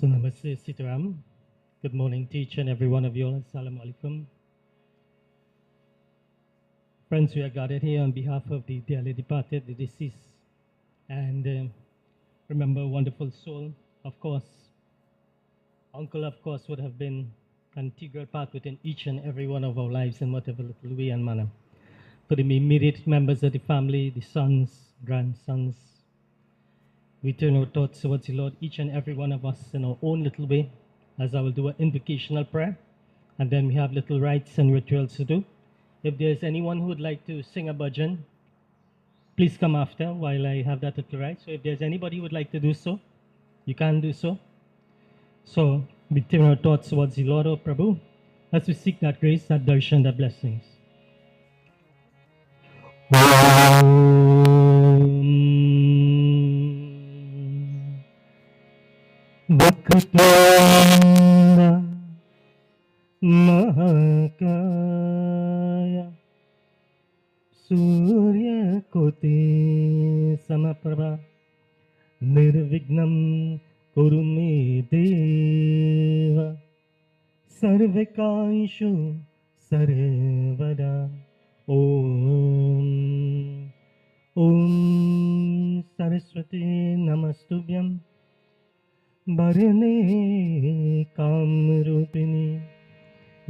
So Namaste Sitaram. Good morning to each and every one of you. Assalamu alaikum. Friends, we are gathered here on behalf of the dearly departed, the deceased, and remember a wonderful soul. Of course, Uncle, of course, would have been an integral part within each and every one of our lives in whatever little way and manner. For the immediate members of the family, the sons, grandsons, we turn our thoughts towards the Lord, each and every one of us in our own little way, as I will do an invocational prayer, and then we have little rites and rituals to do. If there's anyone who would like to sing a bhajan, please come after while I have that little rite. So if there's anybody who would like to do so, you can do so. So we turn our thoughts towards the Lord, O Prabhu, as we seek that grace, that darshan, that blessings. Vakratanda Mahakaya Surya Koti Samaprabha Nirvignam Kurume Deva Sarvekaishu Sarvada Om Om Saraswati Namastubhyam Bharane Kamrupini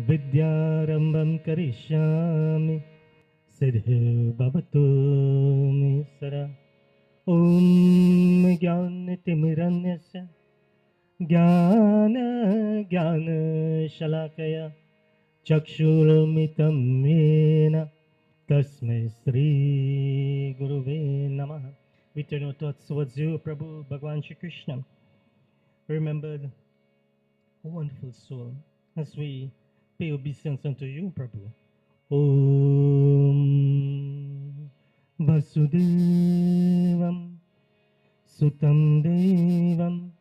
Vidyarambam Karishyami Siddhi Bhavatu Me Sara Om Jnanatimiranyasya Jnana Shalakaya Chakshuramitam Yena Tasmai Sri Guruve Namaha. We turn our thoughts towards you, Prabhu Bhagwan Shri Krishna. Remember a wonderful soul as we pay obeisance unto you, Prabhu. Om Vasudevam Sutam Devam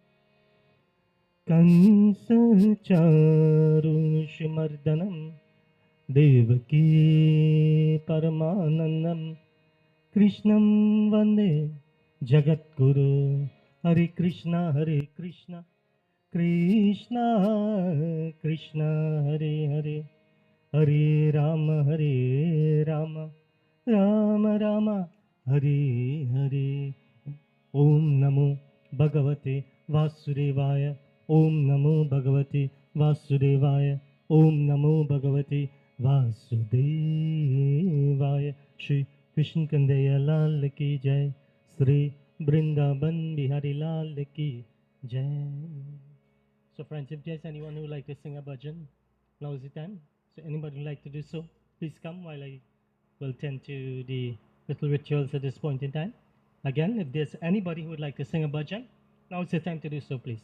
Kansa Charushimardanam Devaki Paramanandam Krishnam Vande Jagat Guru. Hare Krishna, Krishna Krishna, Hare Hare, Hare Rama, Rama Rama, Hare Hare. Om Namo Bhagavate Vasudevaya, Om Namo Bhagavate Vasudevaya, Om Namo Bhagavate Vasudevaya. Shri Krishna Kandaya Lal Ki Jai, Sri Brindaban Bihari Lal Ki Jai. So friends, if there's anyone who would like to sing a bhajan, now is the time. So anybody who would like to do so, please come while I will tend to the little rituals at this point in time. Again, if there's anybody who would like to sing a bhajan, now is the time to do so, please.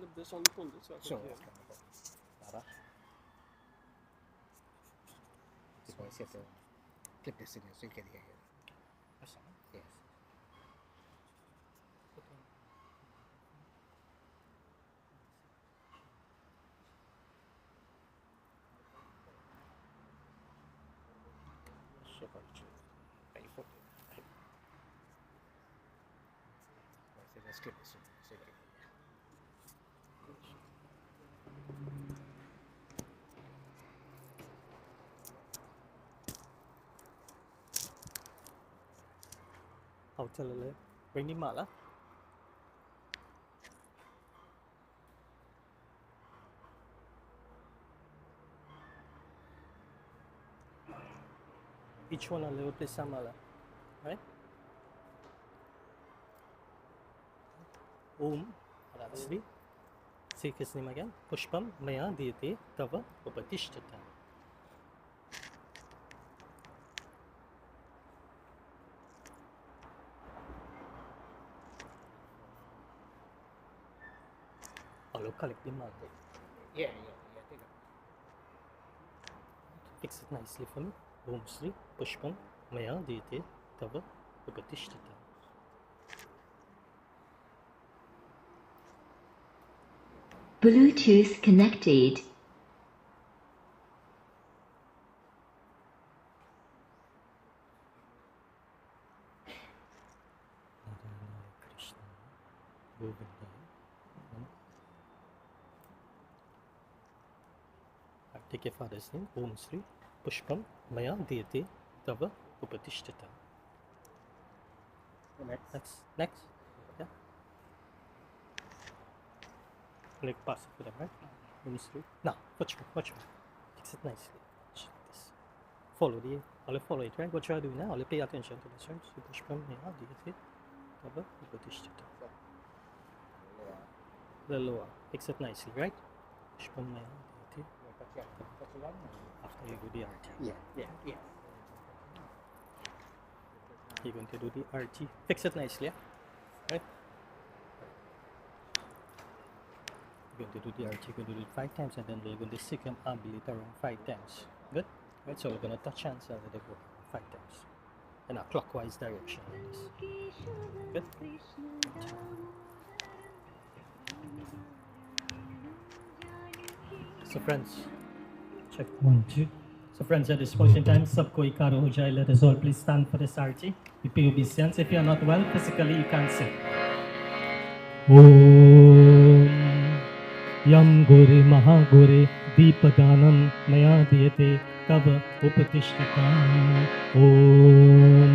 Flip this on the phone so I can Sure. hear. Nada. So I set the clip this in so you can hear it. Yes. Super. Very good. So just clip this in so you can hear it. I'll tell her later. Bring the mala. Each one a little place some mala. Right? Om. Sri. Say his name again. Pushpam Maya Diyate Tava Upatishtata. I'll collect the mala. Yeah, take it. Fix it nicely for me. Om Sri Pushpam Maya Diyate Tava Upatishtata. Bluetooth connected. Krishna Govinda. Take your father's name. Om Sri Pushpam Maya Diyate Tava Upatishtata. Next. Yeah. Like pass it to them, right? Om Sri. Now, watch me. Fix it nicely. Check this. I'll follow it, right? What you are doing now, I'll pay attention to this, right? So Pushpam Maya Diyate Tava Upatishtata. The lower. Fix it nicely, right? Pushpam Maya Diyate. After you do the RT. Yeah. You're going to do the RT. Fix it nicely, yeah? Right? You're going to do the RT, you're going to do it 5 times and then we're going to circumambulate around 5 times. Good? Right, so we're going to touch hands and let it go 5 times. In a clockwise direction like this. Good? So friends, check 1, 2. So friends, at this point in time, sabko ikaro ho jaye. Let us all please stand for this arti. We pay obeisance. If you are not well physically, you can sit. Om Yam Gure Mahagure Deepadanam Maya Diyate Tava Upatishtatam. Om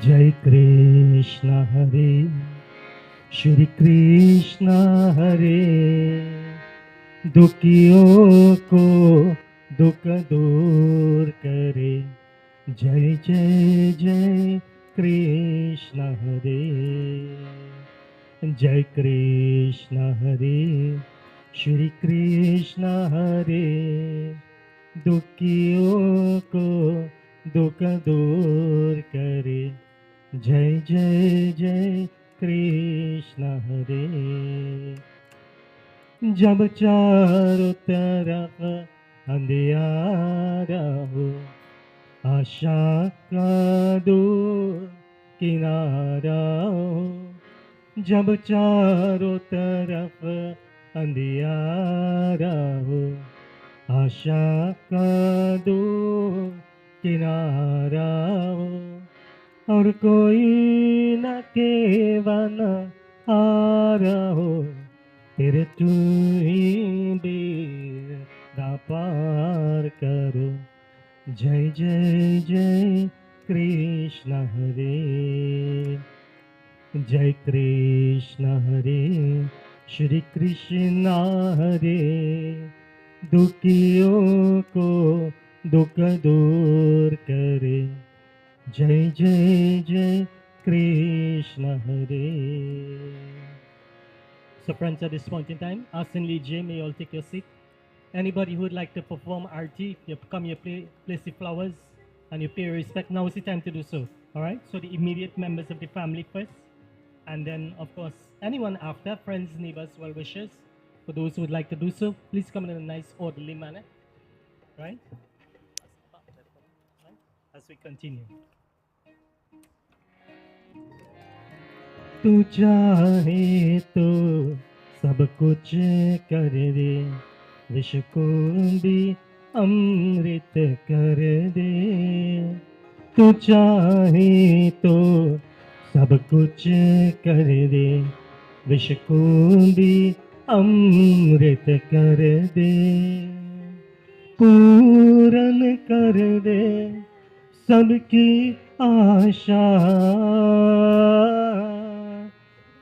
Jai Krishna Hare Shri Krishna Hare दुखियों को दुख दूर करे जय जय जय कृष्ण हरे जय कृष्ण हरे श्री कृष्ण हरे दुखियों को दुख दूर करे जय जय जय कृष्ण हरे जब चारों तरफ अंधियारा हो आशा का दूर किनारा हो जब चारों तरफ अंधियारा हो आशा का दूर किनारा हो और कोई न केवन आ रहा हो फिर तू ही बेड़ा पार करो Jai Jai Jai Krishna Hare, Jai Krishna Hare, Shri Krishna Hare, दुखियों को दुख दूर करे, जय जय जय कृष्ण हरे. So friends, at this point in time, Asin Lee J, may you all take your seat. Anybody who would like to perform arti, you come here, place the flowers, and you pay respect. Now is the time to do so. All right. So the immediate members of the family first, and then of course anyone after, friends, neighbors, well wishers. For those who would like to do so, please come in a nice orderly manner. Right. As we continue. तू चाहे तो सब कुछ कर दे, विष को भी अमृत कर दे. तू चाहे तो सब कुछ कर दे, विष को भी अमृत कर दे. पूरन कर दे सबकी आशा,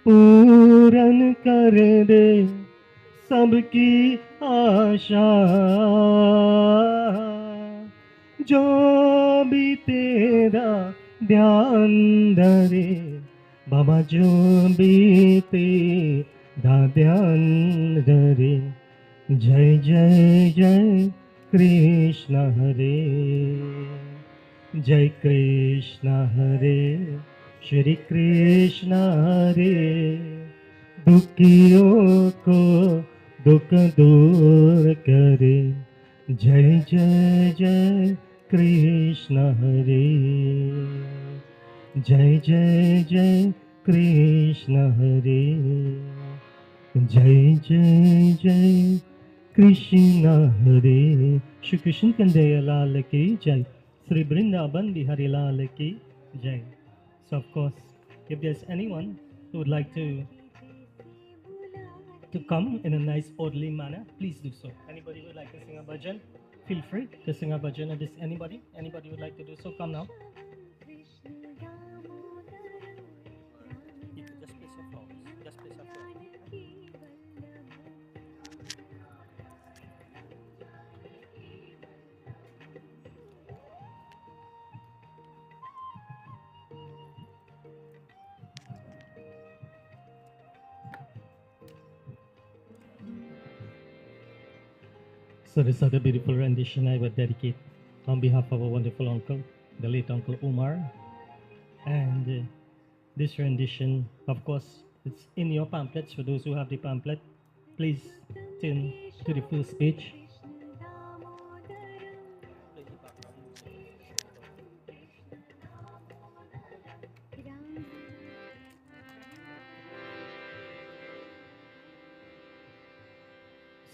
पूरन कर दे सबकी आशा. जो भी तेरा ध्यान धरे, बाबा जो भी तेरा ध्यान धरे. जय जय जय कृष्ण हरे, जय कृष्ण हरे, श्री कृष्ण हरे. दुखियों को दुख दूर करे, जय जय जय कृष्ण हरे, जय जय जय कृष्ण हरे, जय जय जय कृष्ण हरे. श्री कृष्ण कन्हैया लाल की जय, Sri Vrindavan Bihari Lal ki jai. So of course, if there's anyone who would like to come in a nice orderly manner, please do so. Anybody who would like to sing a bhajan, feel free to sing a bhajan. And this anybody who would like to do so, come now. You could just place your flowers. Just place your flowers. So this other beautiful rendition I would dedicate on behalf of our wonderful uncle, the late Uncle Omar. And this rendition, of course, it's in your pamphlets. For those who have the pamphlet, please turn to the first page. Play the background music.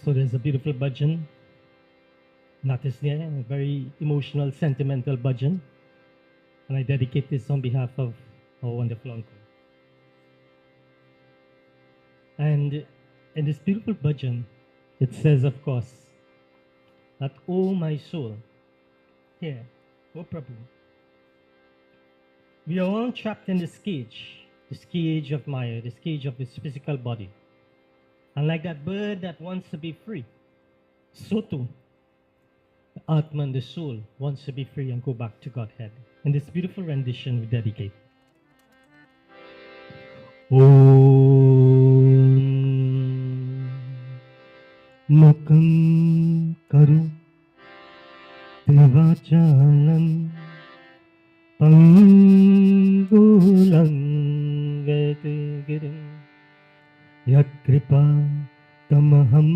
So there's a beautiful bhajan. That is there, a very emotional, sentimental bhajan. And I dedicate this on behalf of our wonderful uncle. And in this beautiful bhajan, it says, of course, that, "O my soul, here, O Prabhu, we are all trapped in this cage of Maya, this cage of this physical body. And like that bird that wants to be free, so too, the Atman, the soul, wants to be free and go back to Godhead." In this beautiful rendition, we dedicate. Om Mukam Karu Devachalam Pangulang Girim Yat Kripa Tamaham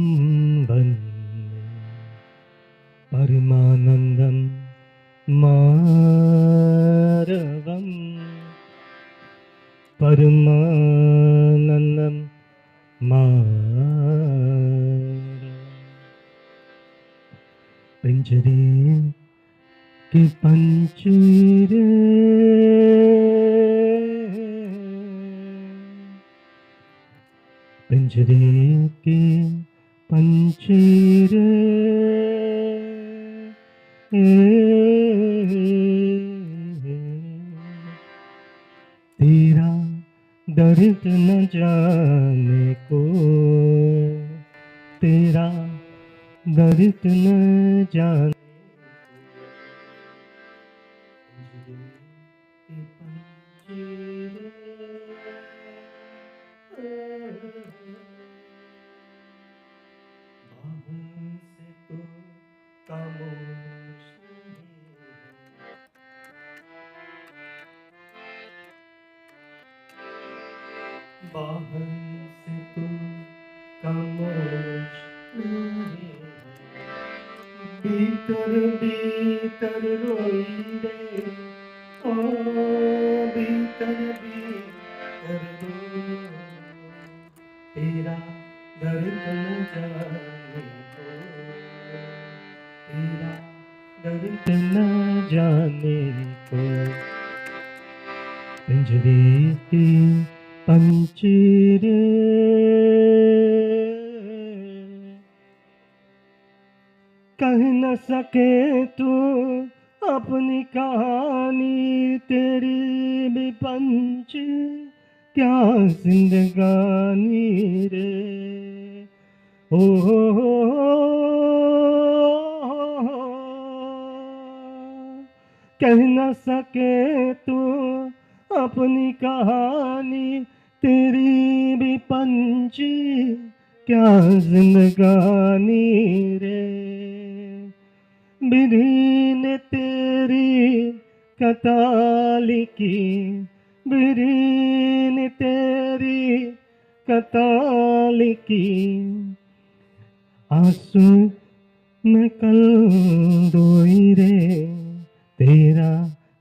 Vande Parimanandam Maravam Paramanandam Maravam. Pinjare ke panchire Pinjare ke panchire दर्द न जाने को, तेरा दर्द न जाने बाहर से तो खामोश नहीं, भीतर भीतर रोई रे, ओ भीतर भीतर रोई, तेरा दर्द न जाने को, तेरा दर्द न जाने को। पिंजरे की पंजीरे कह न सके तू अपनी कहानी, तेरी भी पंची क्या जिंदगानी रे, ओ कह न सके तू अपनी कहानी, तेरी भी पंची क्या जिंदगानी रे, विधि ने तेरी कथा लिखी, विधि ने तेरी कथा लिखी, आंसू में कल रोई रे, तेरा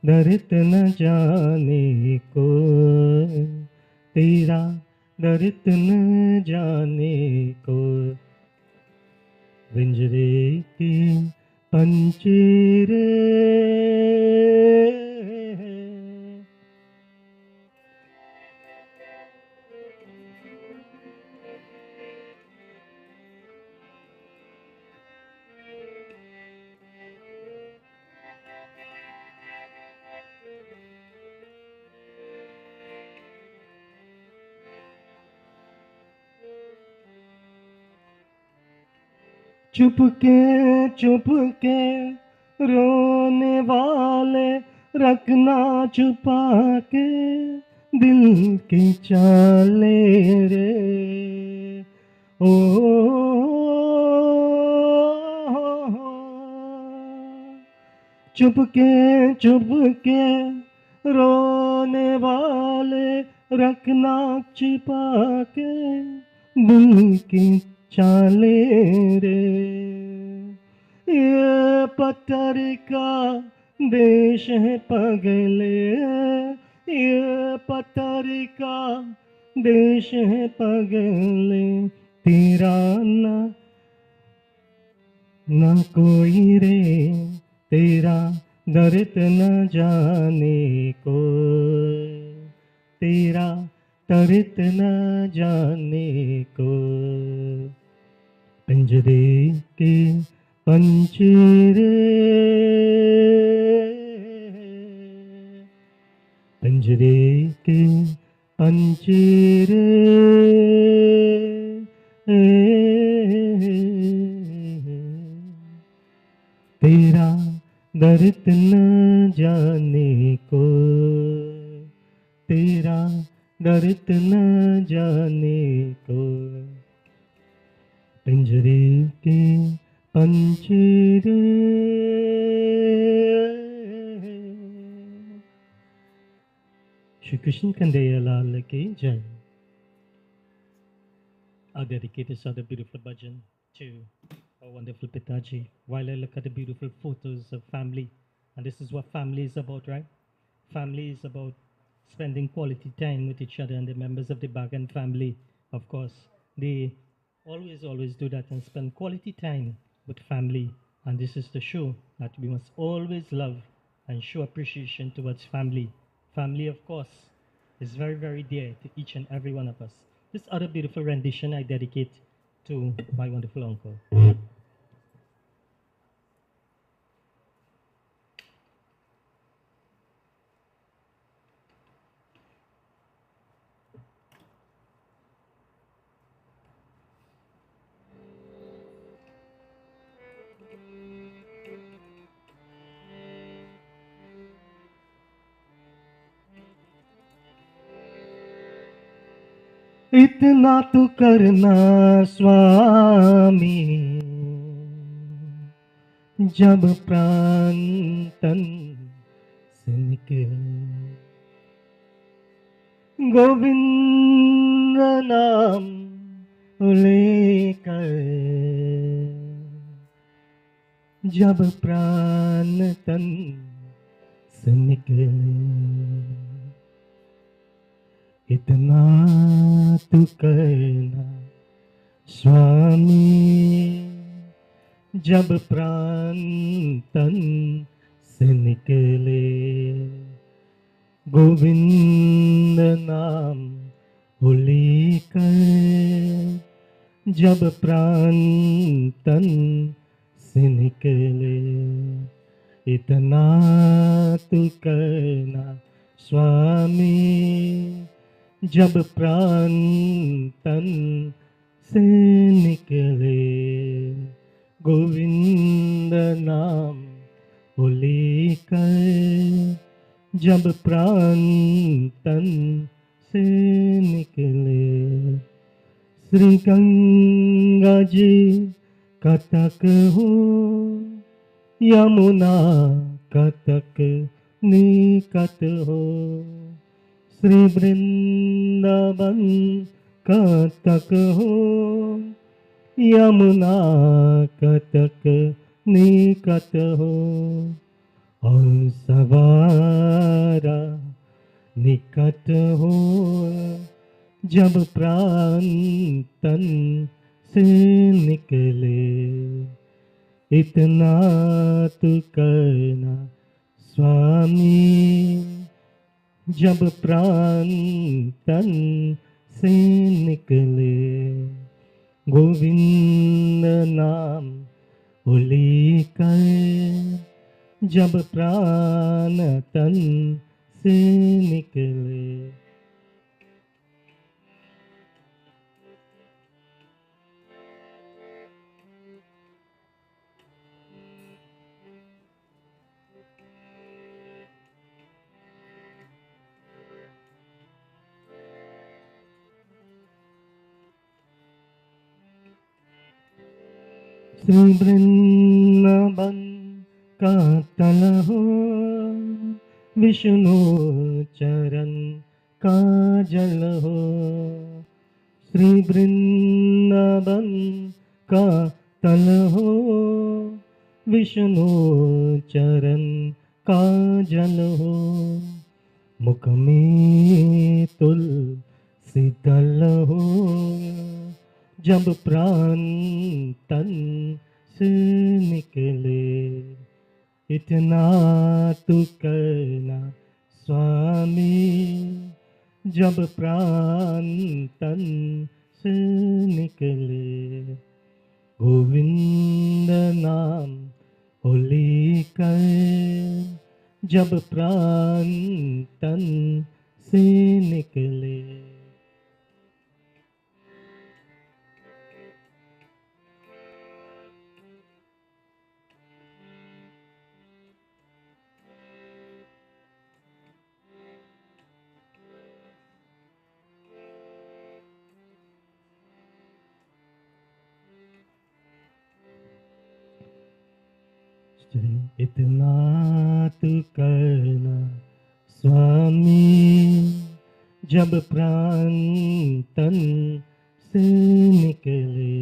दर्द न जाने को, तेरा दर्द न जाने को। पिंजरे की पंजीरे चुपके रोने वाले रखना छुपा के दिल की चाले रे, ओ चुपके रोने वाले रखना छिपा के दिल की चाले रे, ये पत्थर का देश है पगले, ये पत्थर का देश है पगले, तेरा ना कोई रे, तेरा दर्द न जाने को, तेरा दर्द न जाने को। पिंजरे के पंजीरे, पिंजरे के पंजीरे तेरा दर्द न जाने को, तेरा दर्द न जाने को। पिंजरे के पंजीरे। Shri Krishna Kandaya Lal Ki Jai. I'll dedicate this other beautiful bhajan to our wonderful Pitaji. While I look at the beautiful photos of family, and this is what family is about, right? Family is about spending quality time with each other, and the members of the Bhaggan family, of course, they always do that and spend quality time with family. And this is to show that we must always love and show appreciation towards family. Family, of course, is very, very dear to each and every one of us. This other beautiful rendition I dedicate to my wonderful uncle. इतना तो करना स्वामी, जब प्राण तन से निकले, गोविंद नाम लेकर, जब प्राण तन से निकले, इतना तू करना स्वामी, जब प्राण तन से निकले, गोविंद नाम लेकर, जब प्राण तन से निकले, इतना तू करना स्वामी, जब प्राण तन से निकले, गोविंद नाम लेकर, जब प्राण तन से निकले। श्री गंगा जी का तक हो, यमुना का तक निकट हो, श्री वृंदावन का तक हो, यमुना का तक निकट हो, और सवारा निकट हो, जब प्राण तन से निकले, इतना तू करना स्वामी, जब प्राण तन से निकले, गोविंद नाम लेकर, जब प्राण तन से निकले। श्री वृंदावन का तल हो, विष्णु चरण का जल हो, श्री वृंदावन का तल हो, विष्णु चरण का जल हो, मुख में तुलसी दल हो, जब प्राण तन से निकले, इतना तू करना स्वामी, जब प्राण तन से निकले, गोविंद नाम लेकर, जब प्राण तन से निकले। इतना तू करना स्वामी, जब प्राण तन से निकले,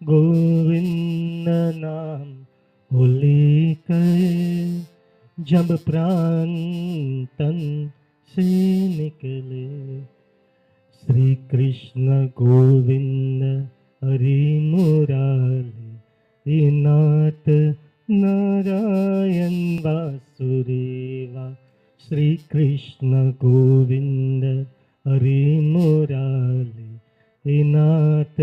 गोविंद नाम लेकर, जब प्राण तन से निकले, श्री कृष्ण गोविंद हरि मुरारी, नाथ नारायण वासुदेवा, श्री कृष्ण गोविंद हरि मुरारी, नाथ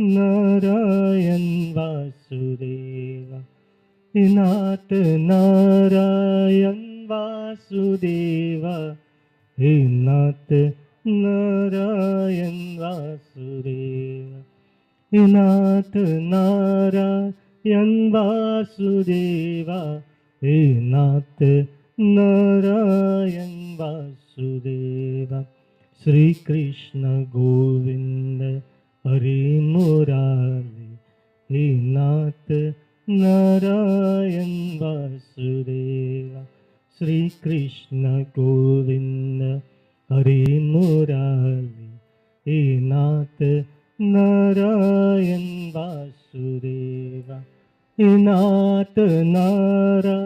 नारायण वासुदेवा, नाथ नारायण वासुदेवा, हे नाथ नारायण वासुदेवा, हे नाथ नारायण वासुदेवा, हे नाथ Narayan Vasudeva, Sri Krishna Govinda Hari Murali He Nath Narayan Vasudeva Sri Krishna Govinda Hari Murali He Nath Narayan Vasudeva He Nath Narayan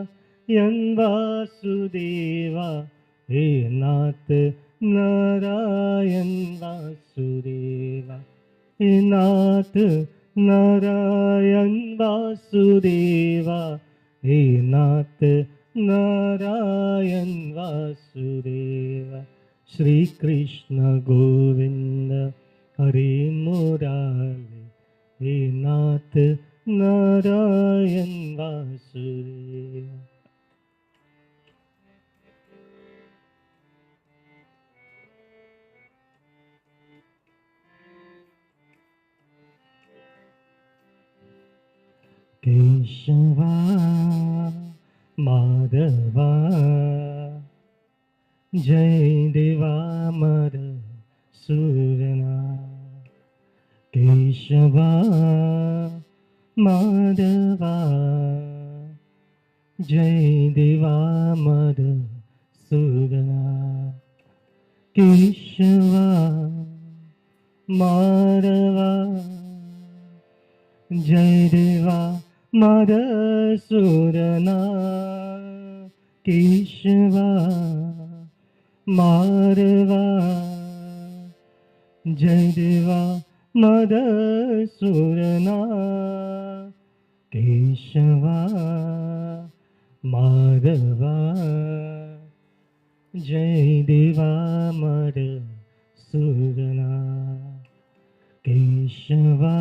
Vasudeva He Nath Narayan Vasudeva He Nath Narayan Vasudeva He Nath Narayan Vasudeva Shri Krishna Govinda Hari Murali He Nath Narayan Vasudeva. Keshava Madhava Jai Deva Madhusudana Keshava Madhava Jai Deva Madhusudana Keshava Madhava Jai Deva Madhusudana Keshava Madhava Jai Deva Madhusudana Keshava Madhava Jai Deva Madhusudana Keshava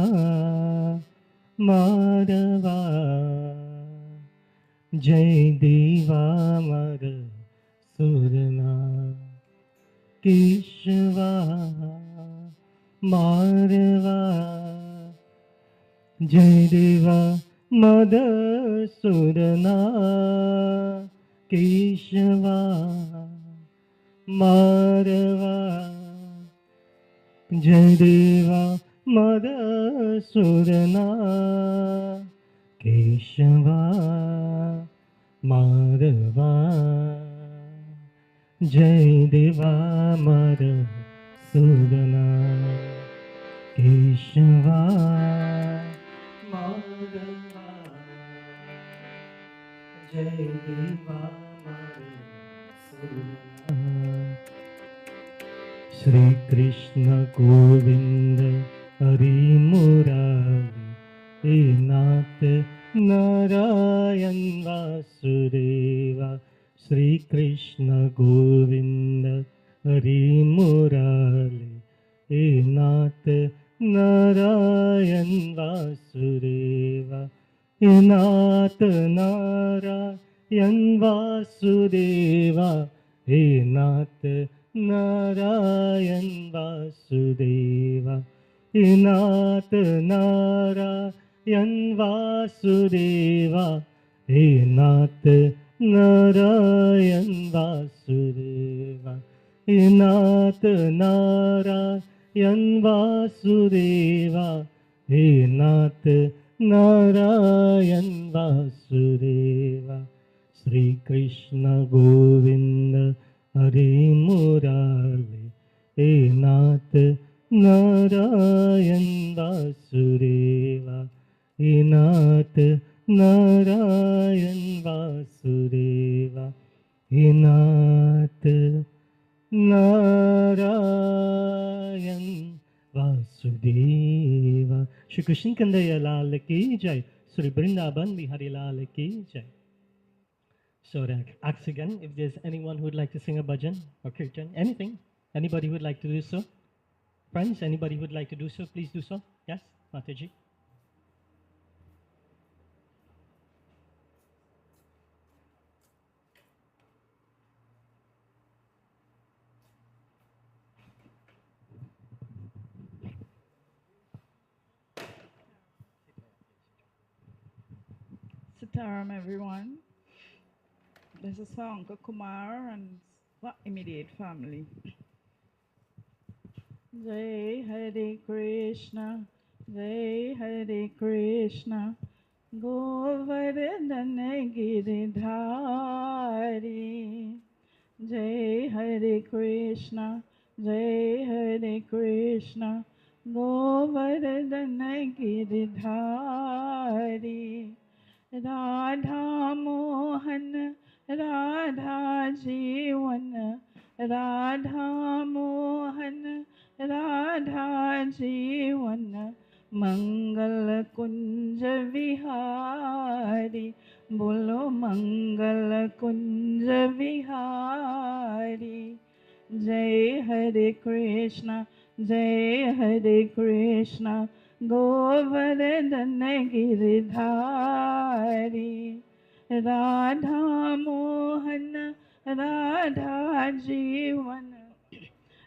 Madhava Jai Deva Madhusudana Keshava Madhava Jai Deva Madhusudana Keshava Madhava Jai Deva Madhusudana Keshava Madhava Jai Deva Madhusudana Keshava Madhava Jai Deva Madhusudana Shri Krishna Govinda Hari Murali He Nath Narayan Vasudeva Shri Krishna Govinda Hari Murali He Nath Narayan Vasudeva He Nath Narayan Vasudeva He Nath Narayan Vasudeva He Nath Narayan Vasudeva He Nath Narayan Vasudeva He Nath Narayan Vasudeva He Nath Narayan Vasudeva Sri Krishna Govinda Hari Murali He Nath Narayan Vasudeva He Nath Narayan Vasudeva He Nath Narayan Vasudeva. Shri Krishna Kandaya Lal Ki Jai, Sri Vrindavan Bihari Lal Ki Jai. So ask again if there's anyone who would like to sing a bhajan or kirtan, anything. Anybody who would like to do so? Friends, anybody who would like to do so, please do so. Yes, Mataji. Sitaram, everyone. This is for Uncle Kumar and immediate family. Jai Hare Krishna, Jai Hare Krishna, Govardhan Giridhari. Jai Hare Krishna, Jai Hare Krishna, Govardhan Giridhari. Radha Mohan, Radha Jeevan, Radha Mohan, Radha Jeevan, Mangal Kunja Vihari, Bolo Mangal Kunja Vihari. Jai Hare Krishna, Jai Hare Krishna, Govardhan Giridhari. Radha Mohan, Radha Jeevan,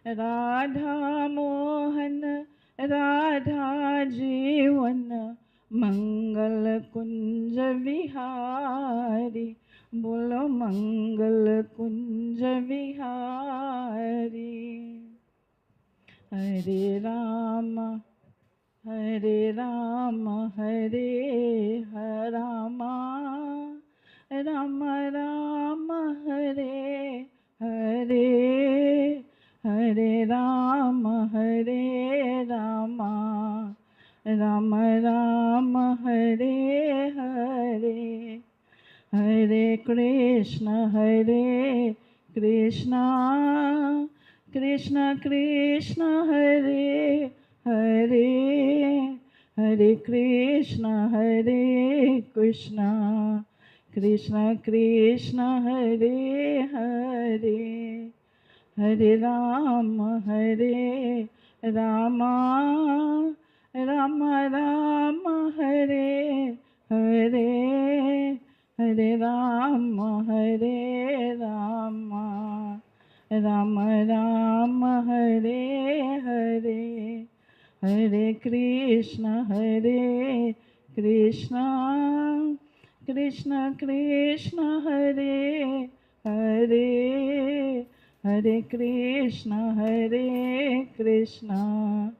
Radha Mohan, Radha Jeevan, Mangal Kunja Vihari, Bolo Mangal Kunja Vihari. Hare Rama, Hare Rama, Hare Rama, Rama Rama, Hare Hare, Hare Rama, Hare Rama, Rama Rama, Hare Hare. Hare Krishna, Hare Krishna, Krishna Krishna, Hare Hare, Hare Krishna, Hare Krishna, Krishna Krishna, Hare Hare. Hare Rama, Hare Rama, Rama Rama, Hare Hare, Hare Rama, Hare Rama, Rama Rama, Hare Hare. Hare Krishna, Hare Krishna, Krishna Krishna, Hare Hare, Hare Krishna, Hare Krishna,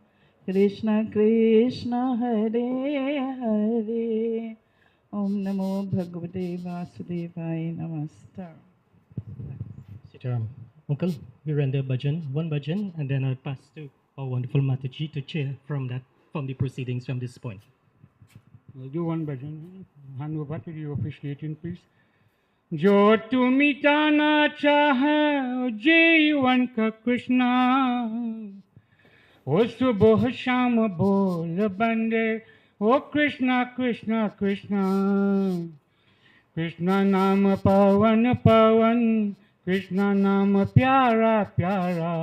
Krishna Krishna, Hare Hare. Om Namo Bhagavate Vasudevaya Namaste. Sitaram. Uncle, we render one bhajan, and then I'll pass to our wonderful Mataji to chair from the proceedings from this point. We'll do one bhajan. Hand over to the officiating, please. जो तू मिटाना चाहे जीवन का कृष्णा, वो सुबह शाम बोल बंदे ओ कृष्णा कृष्णा कृष्णा, कृष्णा नाम पवन पवन, कृष्णा नाम प्यारा प्यारा,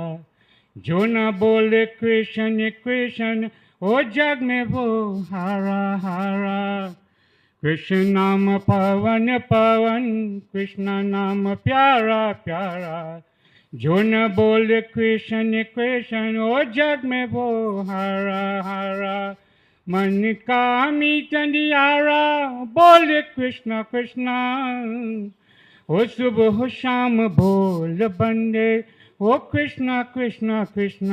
जो न बोले कृष्ण कृष्ण ओ जग में वो हारा हारा। कृष्ण नाम पवन पवन, कृष्ण नाम प्यारा प्यारा, जो न बोले कृष्ण कृष्ण ओ जग में वो हारा हारा। मन का मीत अंधियारा बोले कृष्ण कृष्ण, ओ सुबह शाम बोल बंदे ओ कृष्ण कृष्ण कृष्ण।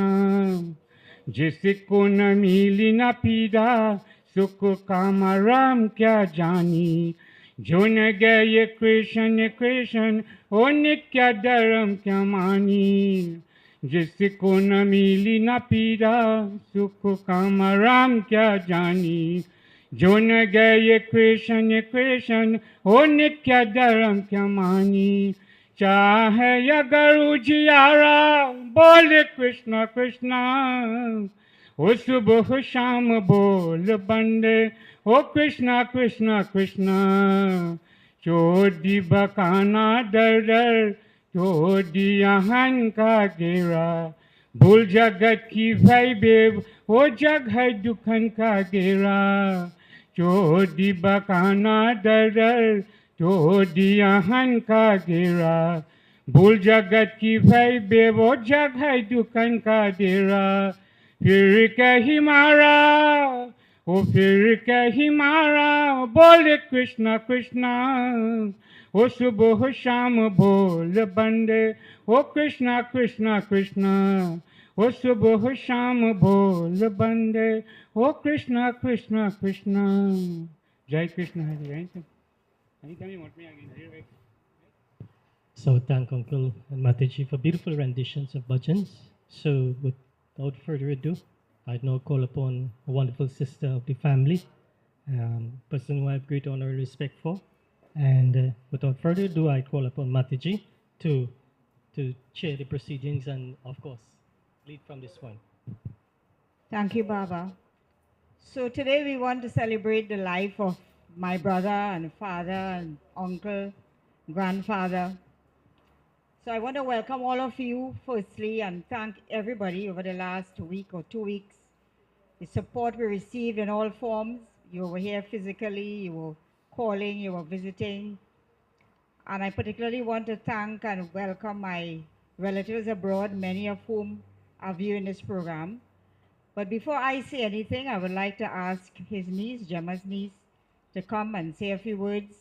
जिसको न मिली न पीड़ा सुख काम राम क्या जानी, जो न गए कृष्ण कृष्ण ओ नित्य धर्म क्या मानी। जिसको न मिली न पीड़ा सुख काम राम क्या जानी, जो न गए कृष्ण कृष्ण ओ नित्य धर्म क्या मानी। चाहे अगर उजियारा बोले कृष्ण कृष्ण, ओ सुबह शाम बोल बंदे ओ कृष्णा कृष्णा कृष्णा। चोदी बकाना डर डर, चोदी आहन का गेरा, भूल जगत की भय बेब ओ जग है दुखन का गेरा। चोदी बकाना डर डर, चोदी आहन का गेरा, भूल जगत की भय बेब ओ जग है दुखन का डेरा। फिर कहीं मारा ओ फिर कहीं मारा बोले कृष्णा कृष्णा, ओ सुबह शाम बोल बंदे ओ Krishna Krishna Krishna. O subah ho sham bol bande, O Krishna Krishna Krishna. Jai Krishna Hari. Anytime you want me, I can hear it. So thank Uncle and Mataji for beautiful renditions of bhajans. So without further ado, I'd now call upon a wonderful sister of the family, person who I have great honor and respect for. And without further ado, I call upon Mataji to chair the proceedings and, of course, lead from this point. Thank you, Baba. So today we want to celebrate the life of my brother and father and uncle, grandfather. So I want to welcome all of you firstly and thank everybody over the last week or 2 weeks. The support we received in all forms. You were here physically, you were calling, you were visiting. And I particularly want to thank and welcome my relatives abroad, many of whom are viewing this program. But before I say anything, I would like to ask his niece, Gemma's niece, to come and say a few words.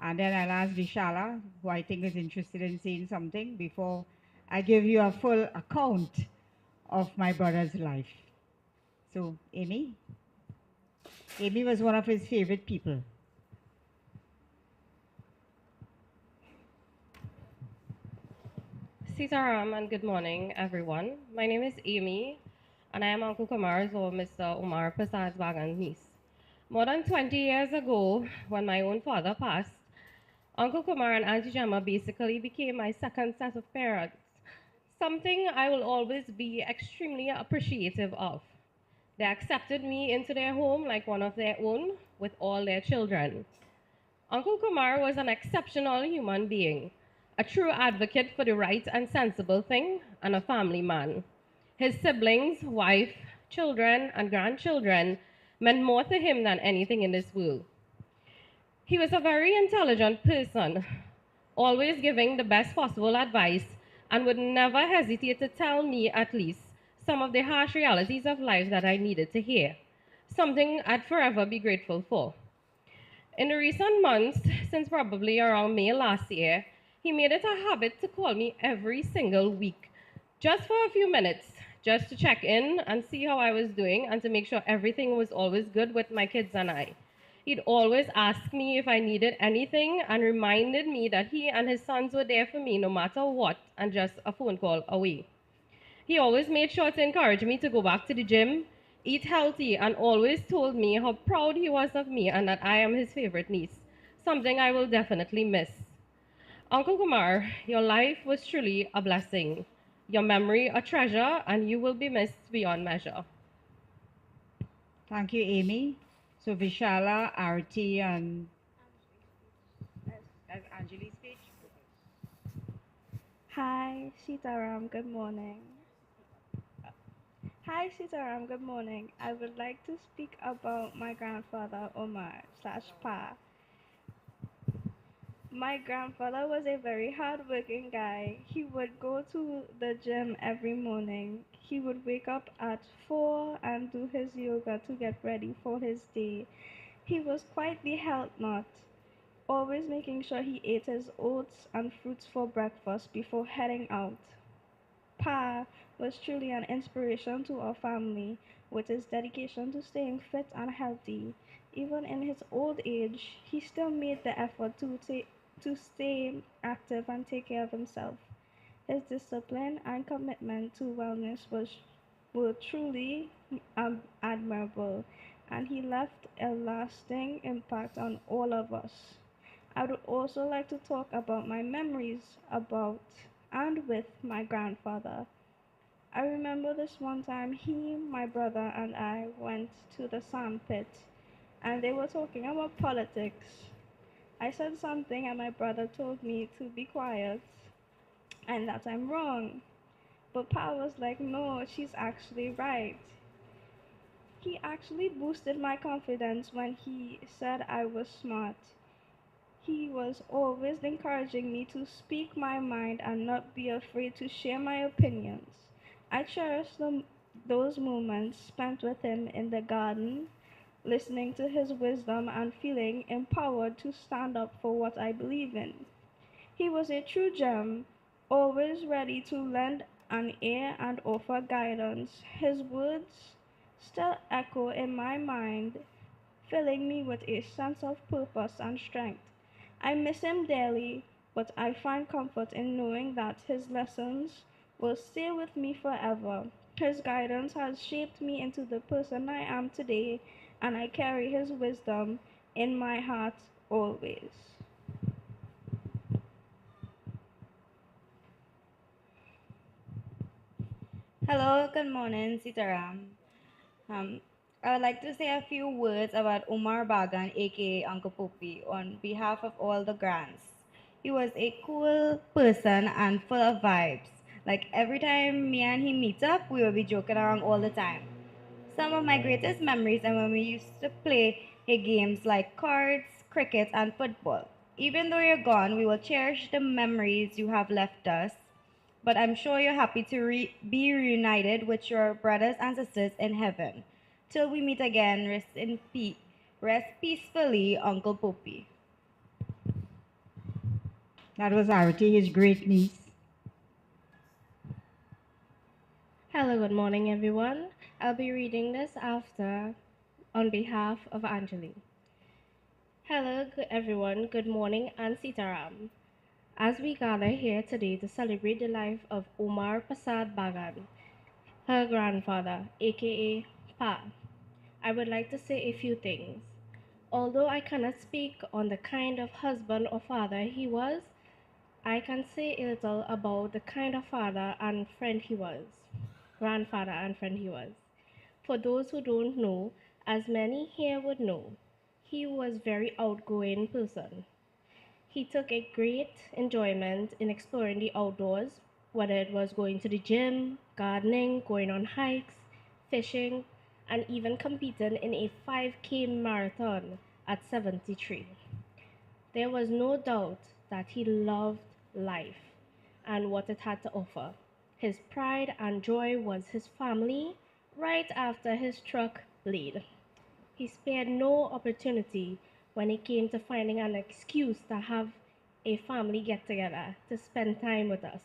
And then I'll ask Vishala, who I think is interested in saying something, before I give you a full account of my brother's life. So, Amy? Amy was one of his favorite people. Sitaram and good morning, everyone. My name is Amy, and I am Uncle Kumar's or Mr. Omar Persad Bhaggan's niece. More than 20 years ago, when my own father passed, Uncle Kumar and Auntie Gemma basically became my second set of parents, something I will always be extremely appreciative of. They accepted me into their home like one of their own, with all their children. Uncle Kumar was an exceptional human being, a true advocate for the right and sensible thing, and a family man. His siblings, wife, children, and grandchildren meant more to him than anything in this world. He was a very intelligent person, always giving the best possible advice, and would never hesitate to tell me, at least, some of the harsh realities of life that I needed to hear, something I'd forever be grateful for. In the recent months, since probably around May last year, he made it a habit to call me every single week, just for a few minutes, just to check in and see how I was doing and to make sure everything was always good with my kids and I. He'd always ask me if I needed anything and reminded me that he and his sons were there for me no matter what and just a phone call away. He always made sure to encourage me to go back to the gym, eat healthy, and always told me how proud he was of me and that I am his favorite niece, something I will definitely miss. Uncle Kumar, your life was truly a blessing, your memory a treasure, and you will be missed beyond measure. Thank you, Amy. So Vishala, Arti, and Anjali's speech. Hi, Sitaram, good morning. Hi, Sitaram, good morning. I would like to speak about my grandfather, Omar / Pa. My grandfather was a very hardworking guy. He would go to the gym every morning. He would wake up at 4 and do his yoga to get ready for his day. He was quite the health nut, always making sure he ate his oats and fruits for breakfast before heading out. Pa was truly an inspiration to our family with his dedication to staying fit and healthy. Even in his old age, he still made the effort to stay active and take care of himself. His discipline and commitment to wellness were truly admirable, and he left a lasting impact on all of us. I would also like to talk about my memories about and with my grandfather. I remember this one time he, my brother, and I went to the sand pit and they were talking about politics. I said something and my brother told me to be quiet and that I'm wrong. But Pa was like, no, she's actually right. He actually boosted my confidence when he said I was smart. He was always encouraging me to speak my mind and not be afraid to share my opinions. I cherish those moments spent with him in the garden, listening to his wisdom and feeling empowered to stand up for what I believe in. He was a true gem, always ready to lend an ear and offer guidance. His words still echo in my mind, filling me with a sense of purpose and strength. I miss him dearly, but I find comfort in knowing that his lessons will stay with me forever. His guidance has shaped me into the person I am today, and I carry his wisdom in my heart always. Hello, good morning, Sitaram. Um, I would like to say a few words about Omar Bhaggan, aka Uncle Poppy, on behalf of all the grands. He was a cool person and full of vibes. Like every time me and him meet up, we will be joking around all the time. Some of my greatest memories are when we used to play games like cards, cricket, and football. Even though you're gone, we will cherish the memories you have left us. But I'm sure you're happy to be reunited with your brothers and sisters in heaven. Till we meet again, rest in peace. Rest peacefully, Uncle Poppy. That was Arati, his great niece. Hello, good morning, everyone. I'll be reading this after on behalf of Anjali. Hello, everyone. Good morning, and Sitaram. As we gather here today to celebrate the life of Omar Persad Bhaggan, her grandfather, aka Pa, I would like to say a few things. Although I cannot speak on the kind of husband or father he was, I can say a little about the kind of father and friend he was, grandfather and friend he was. For those who don't know, as many here would know, he was very outgoing person. He took a great enjoyment in exploring the outdoors, whether it was going to the gym, gardening, going on hikes, fishing, and even competing in a 5K marathon at 73. There was no doubt that he loved life and what it had to offer. His pride and joy was his family right after his truck bleed. He spared no opportunity when it came to finding an excuse to have a family get together to spend time with us.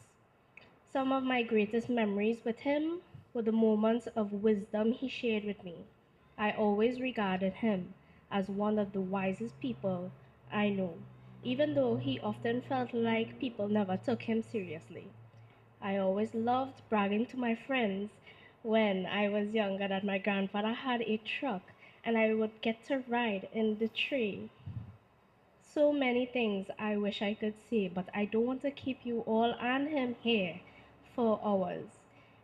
Some of my greatest memories with him were the moments of wisdom he shared with me. I always regarded him as one of the wisest people I know, even though he often felt like people never took him seriously. I always loved bragging to my friends when I was younger that my grandfather had a truck and I would get to ride in the tree. So many things I wish I could say, but I don't want to keep you all and him here for hours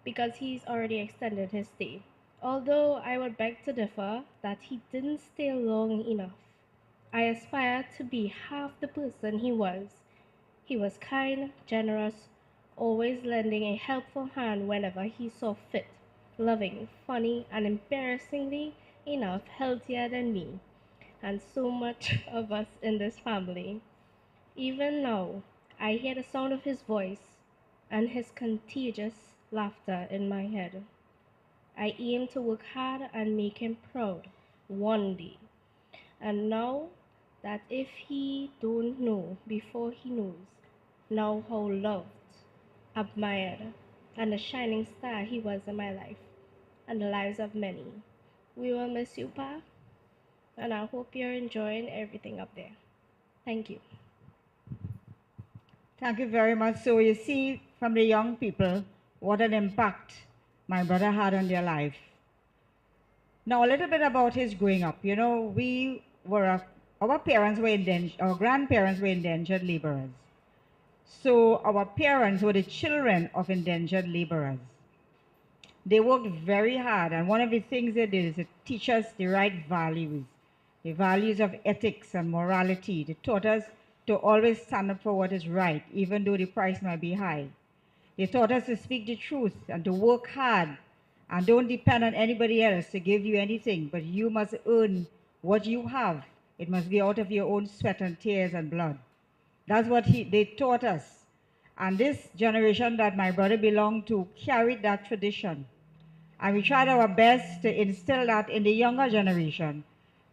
because he's already extended his stay. Although I would beg to differ that he didn't stay long enough. I aspire to be half the person he was. He was kind, generous, always lending a helpful hand whenever he saw fit, loving, funny, and embarrassingly enough healthier than me, and so much of us in this family. Even now, I hear the sound of his voice and his contagious laughter in my head. I aim to work hard and make him proud one day. And now that if he don't know before he knows, now how loved, admired, and a shining star he was in my life and the lives of many. We will miss you, Pa, and I hope you're enjoying everything up there. Thank you. Thank you very much. So you see from the young people what an impact my brother had on their life. Now a little bit about his growing up. You know, our parents were our grandparents were indentured laborers. So our parents were the children of indentured laborers. They worked very hard, and one of the things they did is to teach us the right values, the values of ethics and morality. They taught us to always stand up for what is right, even though the price might be high. They taught us to speak the truth and to work hard and don't depend on anybody else to give you anything, but you must earn what you have. It must be out of your own sweat and tears and blood. That's what they taught us. And this generation that my brother belonged to carried that tradition. And we tried our best to instill that in the younger generation.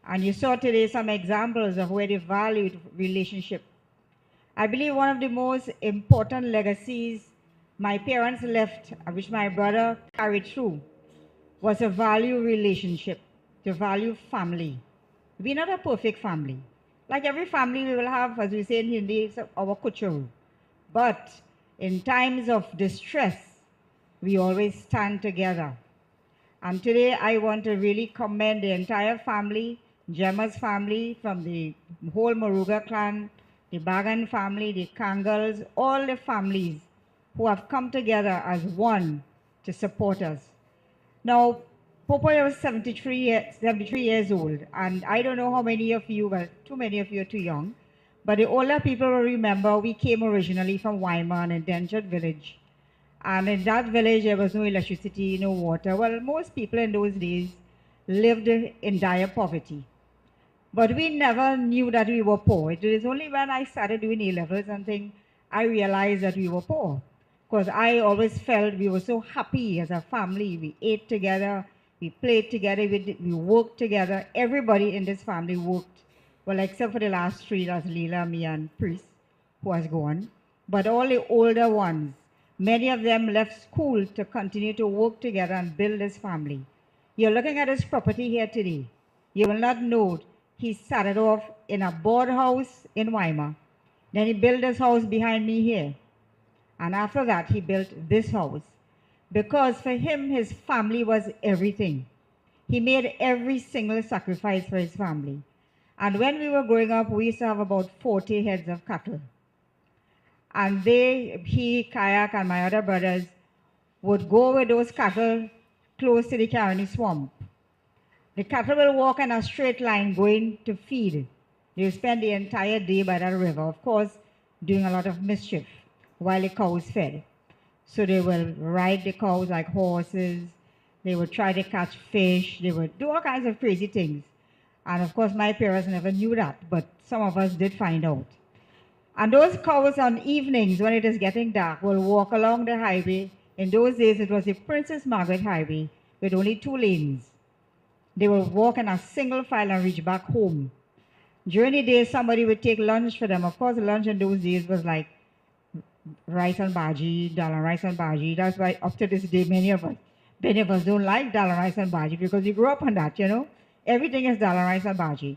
And you saw today some examples of where they valued relationship. I believe one of the most important legacies my parents left, which my brother carried through, was a value relationship, to value family. We're not a perfect family. Like every family, we will have, as we say in Hindi, it's our kuchuru. But in times of distress, we always stand together. And today I want to really commend the entire family, Gemma's family, from the whole Moruga clan, the Bhaggan family, the Kangals, all the families who have come together as one to support us. Now, Popoy was 73 years old, and I don't know how many of you, well, too many of you are too young, but the older people will remember we came originally from Weimar, an indentured village. And in that village, there was no electricity, no water. Well, most people in those days lived in dire poverty. But we never knew that we were poor. It is only when I started doing A-levels and things, I realized that we were poor. Because I always felt we were so happy as a family. We ate together, we played together, we worked together. Everybody in this family worked. Well, except for the last three, that's Leela, me, and Priest, who has gone. But all the older ones, many of them left school to continue to work together and build this family. You're looking at his property here today. You will not know he started off in a board house in Weimar. Then he built this house behind me here. And after that, he built this house. Because for him, his family was everything. He made every single sacrifice for his family. And when we were growing up, we used to have about 40 heads of cattle. And he, Kayak, and my other brothers would go with those cattle close to the Caroni swamp. The cattle will walk in a straight line going to feed. They will spend the entire day by that river, of course, doing a lot of mischief while the cows fed. So they will ride the cows like horses. They would try to catch fish. They would do all kinds of crazy things. And of course, my parents never knew that, but some of us did find out. And those cows on evenings when it is getting dark will walk along the highway. In those days, it was the Princess Margaret Highway with only 2 lanes. They will walk in a single file and reach back home. During the day, somebody would take lunch for them. Of course, lunch in those days was like rice and bhaji, dal and rice and bhaji. That's why up to this day, many of us don't like dal and rice and bhaji because we grew up on that, you know. Everything is dal and rice and bhaji.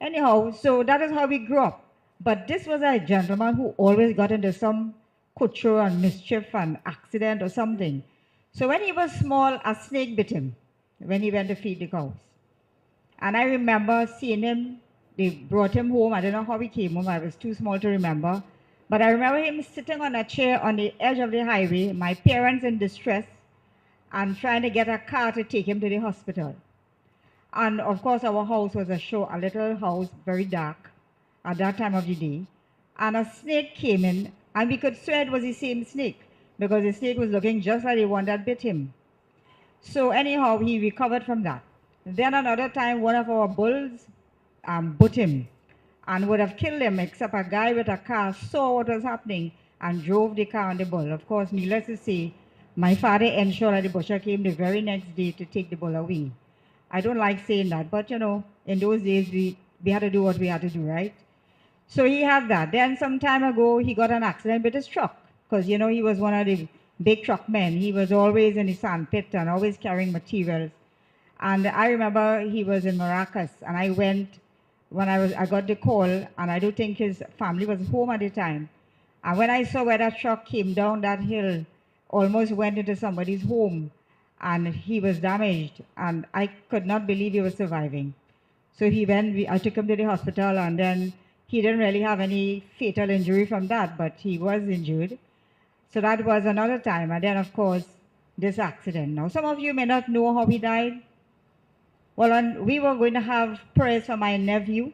Anyhow, so that is how we grew up. But this was a gentleman who always got into some kuchur and mischief and accident or something. So when he was small, a snake bit him when he went to feed the cows. And I remember seeing him, they brought him home. I don't know how he came home, I was too small to remember. But I remember him sitting on a chair on the edge of the highway, my parents in distress, and trying to get a car to take him to the hospital. And of course, our house was a little house, very dark at that time of the day. And a snake came in, and we could swear it was the same snake, because the snake was looking just like the one that bit him. So anyhow, he recovered from that. Then another time, one of our bulls bit him and would have killed him, except a guy with a car saw what was happening and drove the car on the bull. Of course, needless to say, my father ensured that the butcher came the very next day to take the bull away. I don't like saying that, but you know, in those days, we had to do what we had to do, right? So he had that. Then some time ago, he got an accident with his truck, because you know, he was one of the big truck men. He was always in the sand pit and always carrying materials. And I remember he was in Maracas, and I went when I got the call, and I don't think his family was home at the time. And when I saw where that truck came down that hill, almost went into somebody's home, and he was damaged, and I could not believe he was surviving. So I took him to the hospital, and then he didn't really have any fatal injury from that, but he was injured. So that was another time. And then, of course, this accident. Now, some of you may not know how he died. Well, we were going to have prayers for my nephew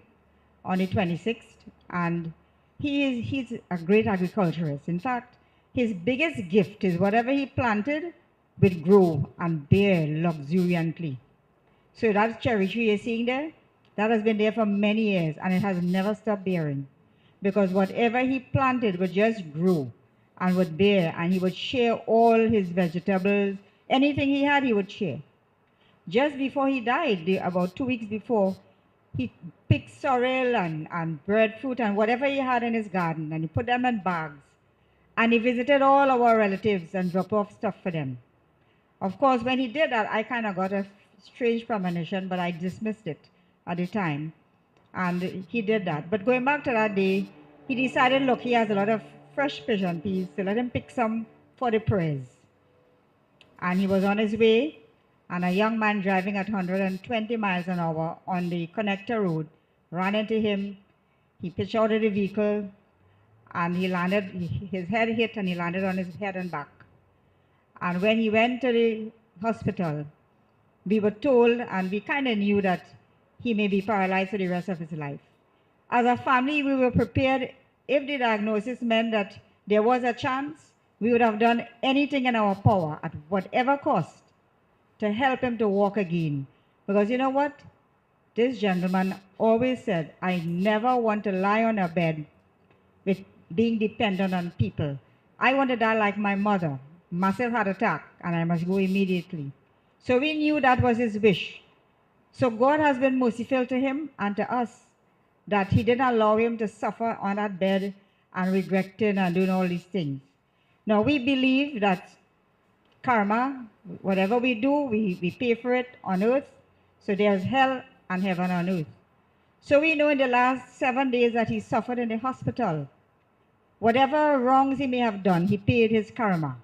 on the 26th, and he's a great agriculturist. In fact, his biggest gift is whatever he planted would grow and bear luxuriantly. So that cherry tree you're seeing there, that has been there for many years, and it has never stopped bearing. Because whatever he planted would just grow and would bear, and he would share all his vegetables. Anything he had, he would share. Just before he died, about 2 weeks before, he picked sorrel and breadfruit and whatever he had in his garden, and he put them in bags And he visited all our relatives and dropped off stuff for them. Of course, when he did that, I kind of got a strange premonition, but I dismissed it at the time. And he did that. But going back to that day, he decided, look, he has a lot of fresh pigeon peas, so let him pick some for the prayers. And he was on his way, and a young man driving at 120 miles an hour on the connector road ran into him. He pitched out of the vehicle, and he landed, his head hit, and he landed on his head and back. And when he went to the hospital, we were told, and we kind of knew that he may be paralyzed for the rest of his life. As a family, we were prepared. If the diagnosis meant that there was a chance, we would have done anything in our power at whatever cost to help him to walk again. Because you know what? This gentleman always said, I never want to lie on a bed with being dependent on people. I want to die like my mother, massive heart attack, and I must go immediately. So we knew that was his wish. So God has been merciful to him and to us that he didn't allow him to suffer on that bed and regretting and doing all these things. Now we believe that karma, whatever we do, we pay for it on earth. So there's hell and heaven on earth. So we know in the last 7 days that he suffered in the hospital. Whatever wrongs he may have done, he paid his karma.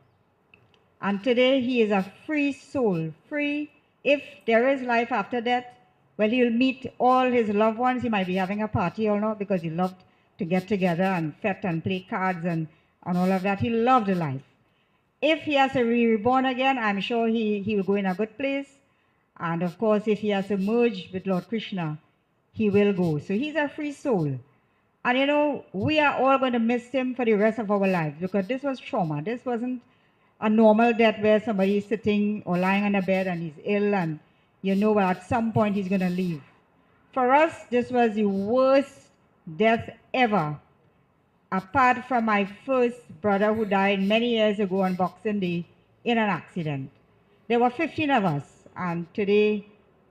And today he is a free soul, free. If there is life after death, well, he'll meet all his loved ones. He might be having a party or not because he loved to get together and fet and play cards and all of that. He loved life. If he has to be reborn again, I'm sure he will go in a good place. And of course, if he has to merge with Lord Krishna, he will go. So he's a free soul. And you know, we are all going to miss him for the rest of our lives because this was trauma. This wasn't a normal death where somebody is sitting or lying on a bed and he's ill and you know at some point he's going to leave. For us, this was the worst death ever, apart from my first brother who died many years ago on Boxing Day in an accident. There were 15 of us, and today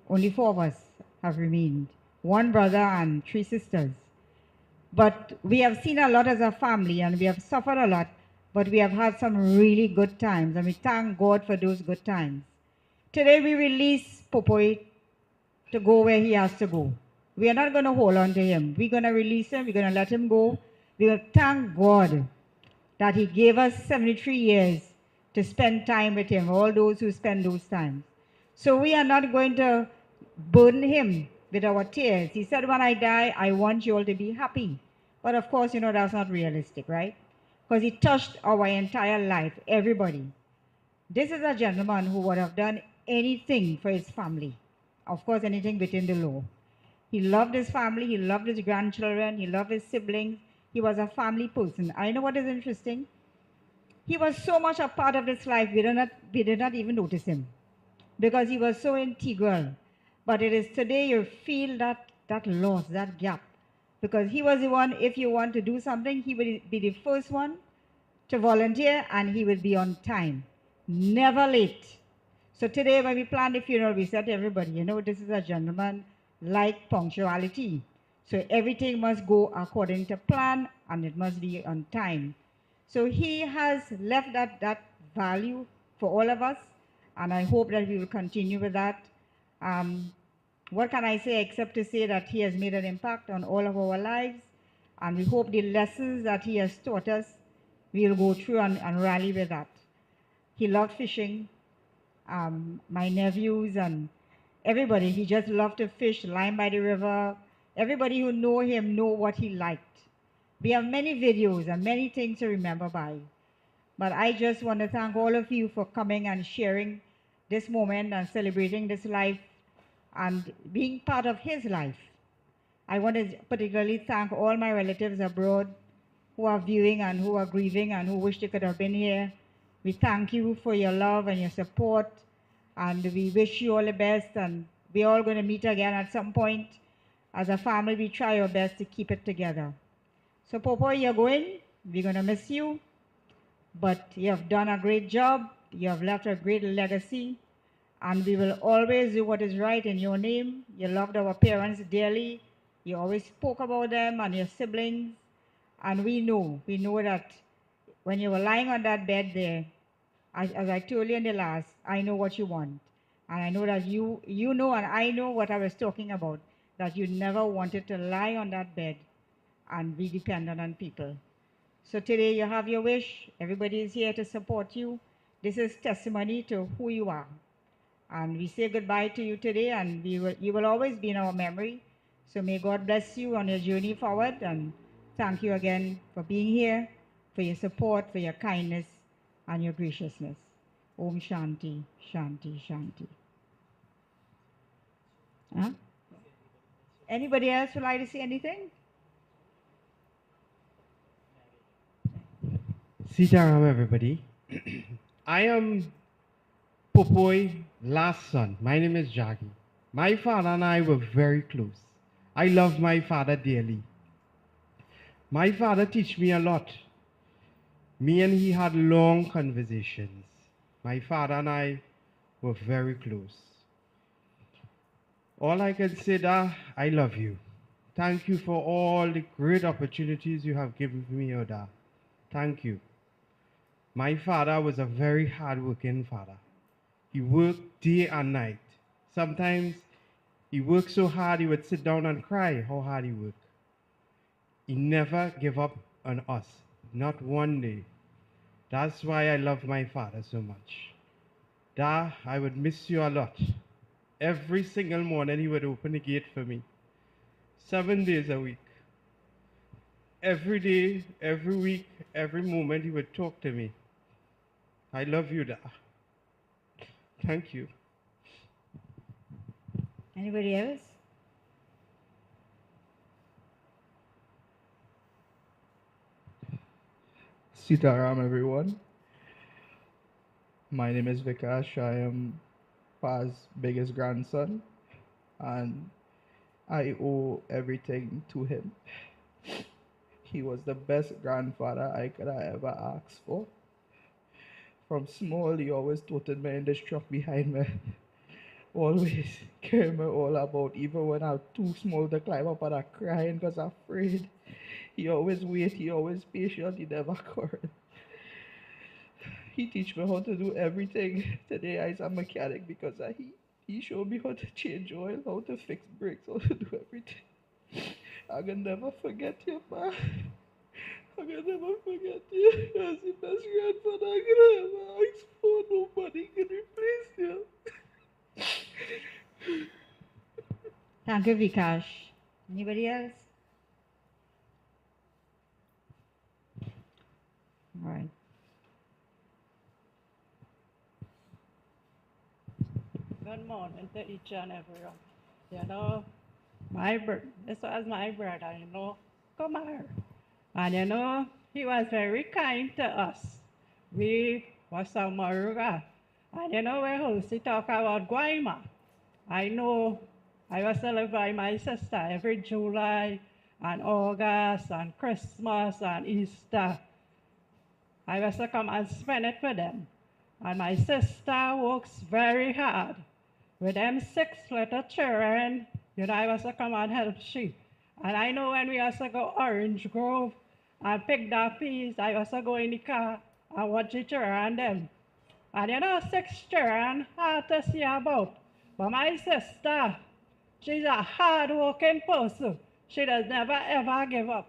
only 4 of us have remained, 1 brother and 3 sisters. But we have seen a lot as a family, and we have suffered a lot, but we have had some really good times, and we thank God for those good times. Today we release Popoy to go where he has to go. We are not going to hold on to him. We're going to release him. We're going to let him go. We will thank God that he gave us 73 years to spend time with him, all those who spend those times. So we are not going to burden him with our tears. He said, when I die, I want you all to be happy. But of course, you know, that's not realistic, right? Because he touched our entire life, everybody. This is a gentleman who would have done anything for his family. Of course, anything within the law. He loved his family, he loved his grandchildren, he loved his siblings. He was a family person. I know what is interesting. He was so much a part of this life, we did not even notice him because he was so integral. But it is today you feel that loss, that gap. Because he was the one, if you want to do something, he would be the first one to volunteer and he would be on time. Never late. So today when we planned the funeral, we said to everybody, you know, this is a gentleman like punctuality. So everything must go according to plan and it must be on time. So he has left that value for all of us, and I hope that we will continue with that. What can I say except to say that he has made an impact on all of our lives, and we hope the lessons that he has taught us, we'll go through and rally with that. He loved fishing. My nephews and everybody, he just loved to fish, lying by the river. Everybody who know him know what he liked. We have many videos and many things to remember by. But I just want to thank all of you for coming and sharing this moment and celebrating this life and being part of his life. I want to particularly thank all my relatives abroad who are viewing and who are grieving and who wish they could have been here. We thank you for your love and your support, and we wish you all the best, and we're all going to meet again at some point. As a family, we try our best to keep it together. So Popo, you're going. We're going to miss you, but you have done a great job. You have left a great legacy, and we will always do what is right in your name. You loved our parents dearly. You always spoke about them and your siblings, and we know that when you were lying on that bed there, as I told you in the last, I know what you want. And I know that you know and I know what I was talking about, that you never wanted to lie on that bed and be dependent on people. So today you have your wish. Everybody is here to support you. This is testimony to who you are. And we say goodbye to you today, and you will always be in our memory. So may God bless you on your journey forward, and thank you again for being here, for your support, for your kindness, and your graciousness. Om Shanti, Shanti, Shanti. Huh? Anybody else would like to say anything? Sitaram, everybody. I am Popoy's last son. My name is Jackie. My father and I were very close. I love my father dearly. My father taught me a lot. Me and he had long conversations. My father and I were very close. All I can say that I love you. Thank you for all the great opportunities you have given me, Oda. Thank you. My father was a very hard-working father. He worked day and night. Sometimes he worked so hard he would sit down and cry how hard he worked. He never gave up on us, not one day. That's why I love my father so much. Da, I would miss you a lot. Every single morning he would open the gate for me. 7 days a week. Every day, every week, every moment he would talk to me. I love you, Da. Thank you. Anybody else? Sitaram, everyone. My name is Vikash. I am Pa's biggest grandson, and I owe everything to him. He was the best grandfather I could have ever asked for. From small, he always toted me in the truck behind me. Always cared me all about, even when I'm too small to climb up and I'm crying because I'm afraid. He always wait, he always patient, he never quarrel. He teach me how to do everything. Today I'm a mechanic because he showed me how to change oil, how to fix brakes, how to do everything. I can never forget you, man. I can never forget you. You're the best grandfather I could ever ask for. Nobody can replace you. Thank you, Vikash. Anybody else? All right. Good morning to each and everyone. You know, this was my brother, you know, Kumar. And you know, he was very kind to us. We was from Maruga. And you know, we also talk about Guayma. I know I was to live by my sister every July and August and Christmas and Easter. I was to come and spend it with them. And my sister works very hard. With them 6 little children, you know, I was to come and help she. And I know when we was to go Orange Grove and pick the peas, I was to go in the car and watch the children them. And you know, 6 children hard to see about. But my sister, she's a hard-working person. She does never ever give up.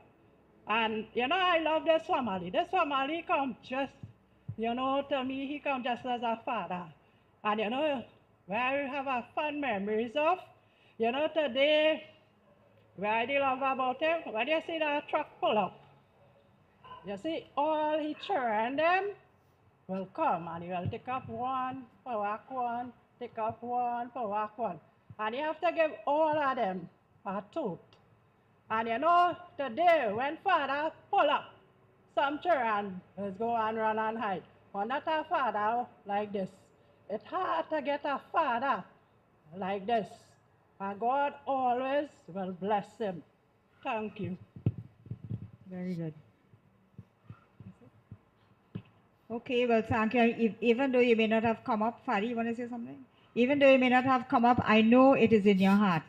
And you know, I love this family. This family come just, you know, to me, he come just as a father. And you know, where we have a fun memories of, you know, today, where I do love about him, when you see that truck pull up, you see all his children them will come and he will take up one, for walk one, take up one, for walk one. And you have to give all of them a tooth. And you know, today, when father pull up, some children will go and run and hide. But not a father like this. It's hard to get a father like this. And God always will bless him. Thank you. Very good. Okay, well, thank you. Even though you may not have come up, Fari, you want to say something? Even though you may not have come up, I know it is in your heart.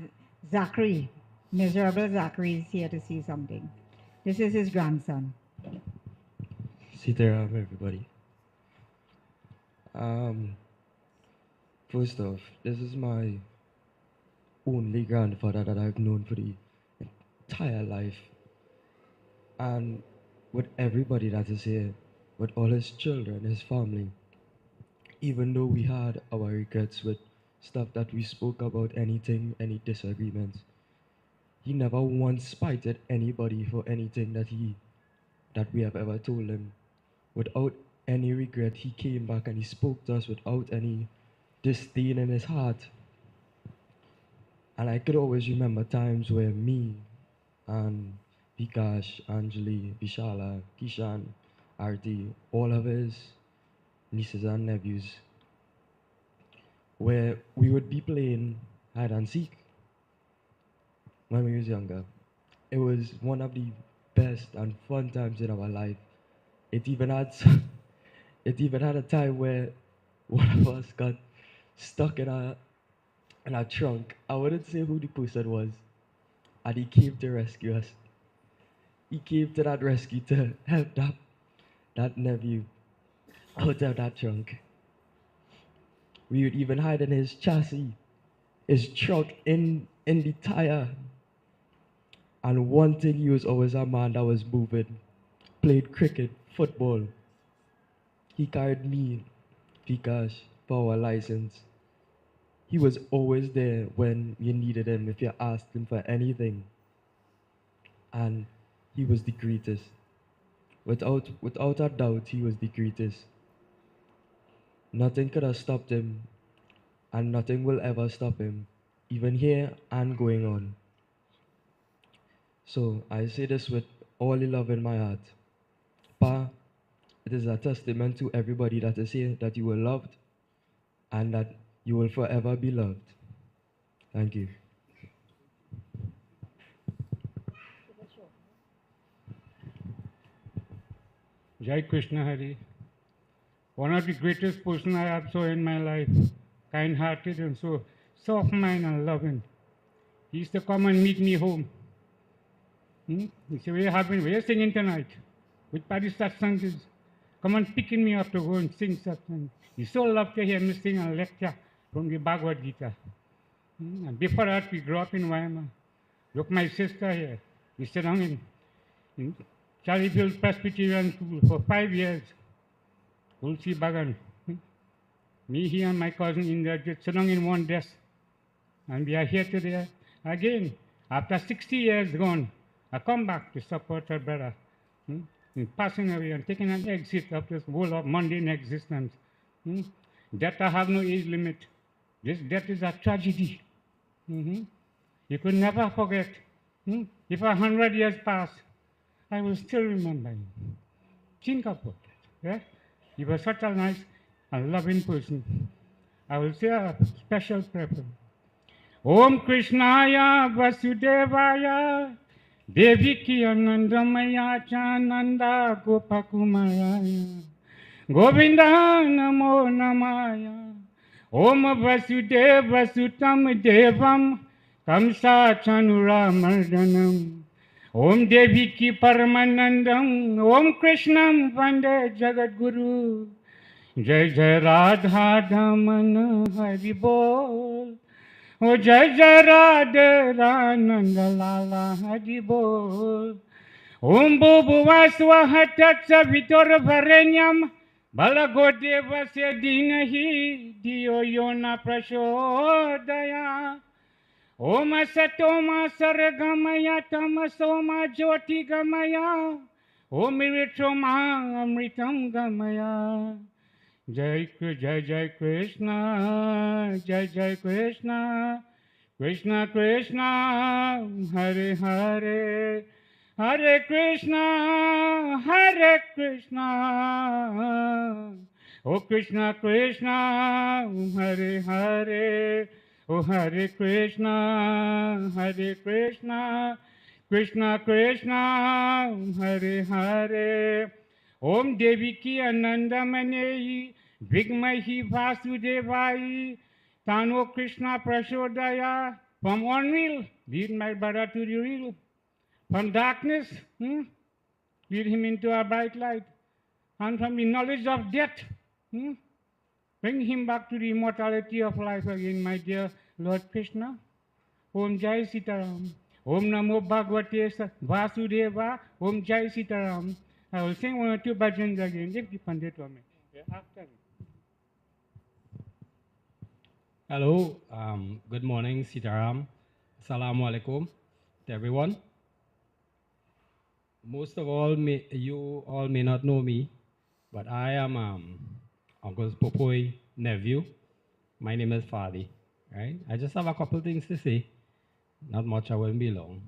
Zachary, miserable Zachary is here to see something. This is his grandson. Sitaram, everybody. First off, this is my only grandfather that I've known for the entire life. And with everybody that is here, with all his children, his family, even though we had our regrets with stuff that we spoke about, anything, any disagreements, he never once spited anybody for anything that we have ever told him. Without any regret, he came back and he spoke to us without any disdain in his heart. And I could always remember times where me and Vikash, Anjali, Vishala, Kishan, Arti, all of his nieces and nephews, where we would be playing hide and seek when we was younger. It was one of the best and fun times in our life. It even had a time where one of us got stuck in a trunk. I wouldn't say who the person was, and he came to rescue us. He came to that rescue to help that nephew out of that trunk. We would even hide in his chassis, his truck in the tire. And one thing, he was always a man that was moving, played cricket, football. He carried me, Vikash, for our license. He was always there when you needed him, if you asked him for anything. And he was the greatest. Without a doubt, he was the greatest. Nothing could have stopped him, and nothing will ever stop him, even here and going on. So I say this with all the love in my heart. Pa, it is a testament to everybody that is here that you were loved and that you will forever be loved. Thank you. Jai Krishna Hari. One of the greatest person I have saw in my life, kind-hearted and so soft-minded and loving. He used to come and meet me home. He said, where you singing tonight? Which party satsang is? Come and picking me up to go and sing satsang. He so loved to hear me sing and lecture from the Bhagavad Gita. And before that, we grew up in Weimar. Look, my sister here. We sit down in Charliefield Presbyterian School for 5 years. Tulsi Bhaggan. Me, he, and my cousin Indra just sit down in one desk. And we are here today again. After 60 years gone, I come back to support her brother in passing away and taking an exit of this world of mundane existence. Death have no age limit. This death is a tragedy. You could never forget. If 100 years pass, I will still remember him. Think about that. Yeah? He was such a nice and loving person. I will say a special prayer. Om Krishnaya Vasudevaya Deviki Anandamaya Chananda Gopakumaraya Govinda Namo Namaya Om Vasudeva Sutam Devam Kamsa Chanura Mardanam Om Deviki Paramanandam Om Krishnam Vande Jagadguru Jai Jai Radha Damana Hari Bol O Jai Jai Radha Rananda Lala Hari Bol Om Bhuvaswaha Tatsa Vitor Varenyam Balagodeva Sedinahi Dio Yona Prashodaya Om Satoma Saragamaya Tamasoma Jyoti Gamaya Om Miritroma Amritam Gamaya Jai Jai Krishna Jai Jai Krishna Krishna Krishna Hare Hare Hare Krishna Hare Krishna O Krishna Krishna Hare Hare O Hare Krishna Krishna Krishna Hare Hare Om Deviki Anandamaneyi Vigmahi Vasudevai Tano Krishna Prashodaya. From unreal, lead my brother to the real. From darkness, lead him into a bright light. and from the knowledge of death. Bring him back to the immortality of life again, my dear Lord Krishna. Om Jai Sitaram. Om Namo Bhagavate Vasudeva. Om Jai Sitaram. I will sing 1 or 2 bhajans again, if the Pandit will me. After me. Hello, good morning, Sitaram. Assalamu alaikum to everyone. Most of all, you all may not know me, but I am Uncle's Popoy nephew. My name is Fadi, right? I just have a couple things to say. Not much, I won't be long.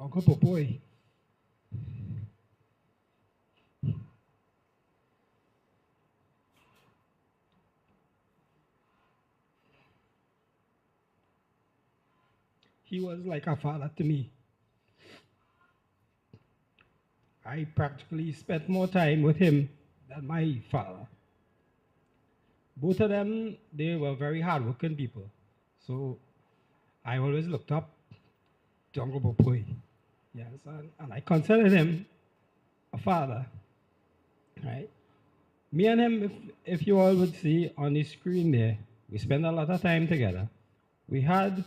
Uncle Popoy. He was like a father to me. I practically spent more time with him than my father. Both of them, they were very hardworking people. So I always looked up to Uncle Popoy. Yes, and I considered him a father, right? Me and him, if you all would see on the screen there, we spent a lot of time together. We had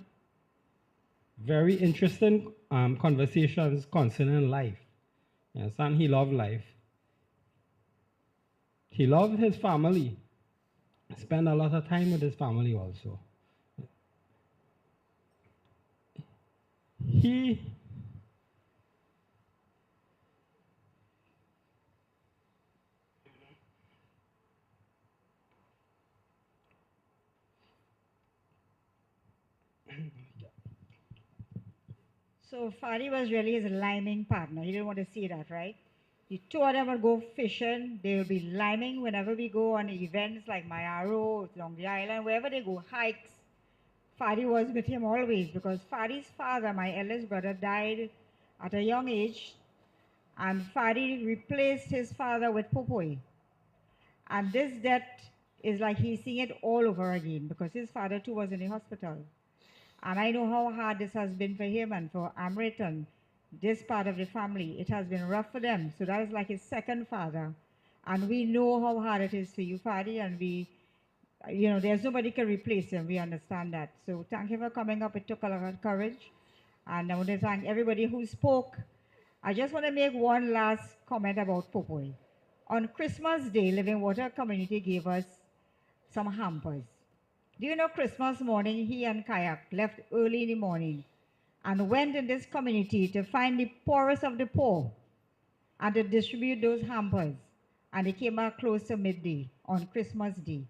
very interesting conversations concerning life. Yes, and he loved life. He loved his family. Spent a lot of time with his family also. So Fadi was really his liming partner. He didn't want to see that, right? The two of them would go fishing. They would be liming whenever we go on events like Mayaro, along the island, wherever they go, hikes. Fadi was with him always because Fadi's father, my eldest brother, died at a young age, and Fadi replaced his father with Popoy. And this death is like he's seeing it all over again because his father too was in the hospital. And I know how hard this has been for him and for Amrit and this part of the family. It has been rough for them. So that is like his second father. And we know how hard it is for you, Fadi, and we, you know, there's nobody can replace him. We understand that. So thank you for coming up. It took a lot of courage. And I want to thank everybody who spoke. I just want to make one last comment about Popoy. On Christmas Day, Living Water Community gave us some hampers. Do you know Christmas morning, he and Kayak left early in the morning and went in this community to find the poorest of the poor and to distribute those hampers. And they came back close to midday on Christmas Day.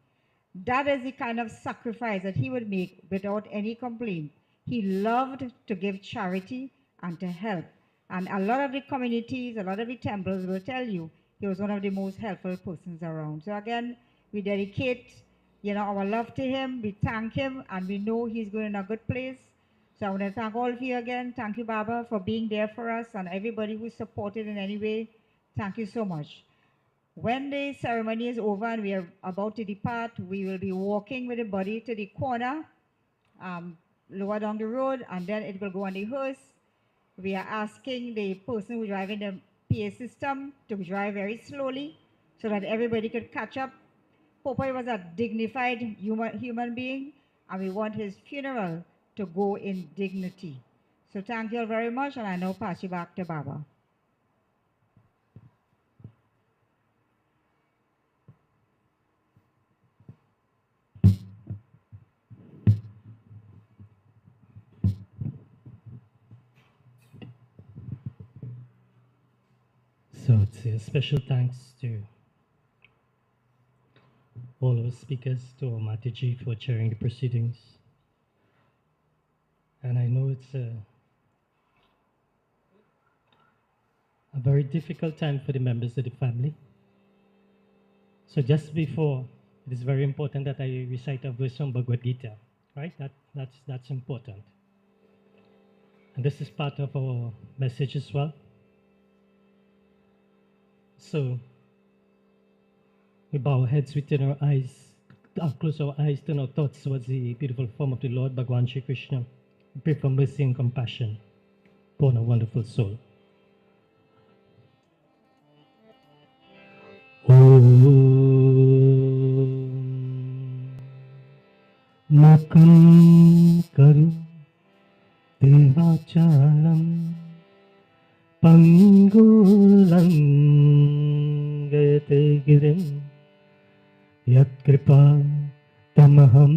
That is the kind of sacrifice that he would make without any complaint. He loved to give charity and to help. And a lot of the communities, a lot of the temples will tell you he was one of the most helpful persons around. So again, we dedicate our love to him, we thank him, and we know he's going in a good place. So I want to thank all of you again. Thank you, Baba, for being there for us and everybody who supported in any way. Thank you so much. When the ceremony is over and we are about to depart, we will be walking with the body to the corner, lower down the road, and then it will go on the hearse. We are asking the person who's driving the PA system to drive very slowly so that everybody could catch up. Popoy was a dignified human being, and we want his funeral to go in dignity. So thank you all very much, and I now pass you back to Baba. So it's a special thanks to all our speakers, to Omar for chairing the proceedings. And I know it's a very difficult time for the members of the family. So just before, it is very important that I recite a verse from Bhagavad Gita right? That's important. And this is part of our message as well. So we bow our heads, we turn our eyes, close our eyes, turn our thoughts towards the beautiful form of the Lord Bhagwan Shri Krishna. We pray for mercy and compassion upon a wonderful soul. Mukam karu devachalam pangulang gayate girim yat kripa tamaham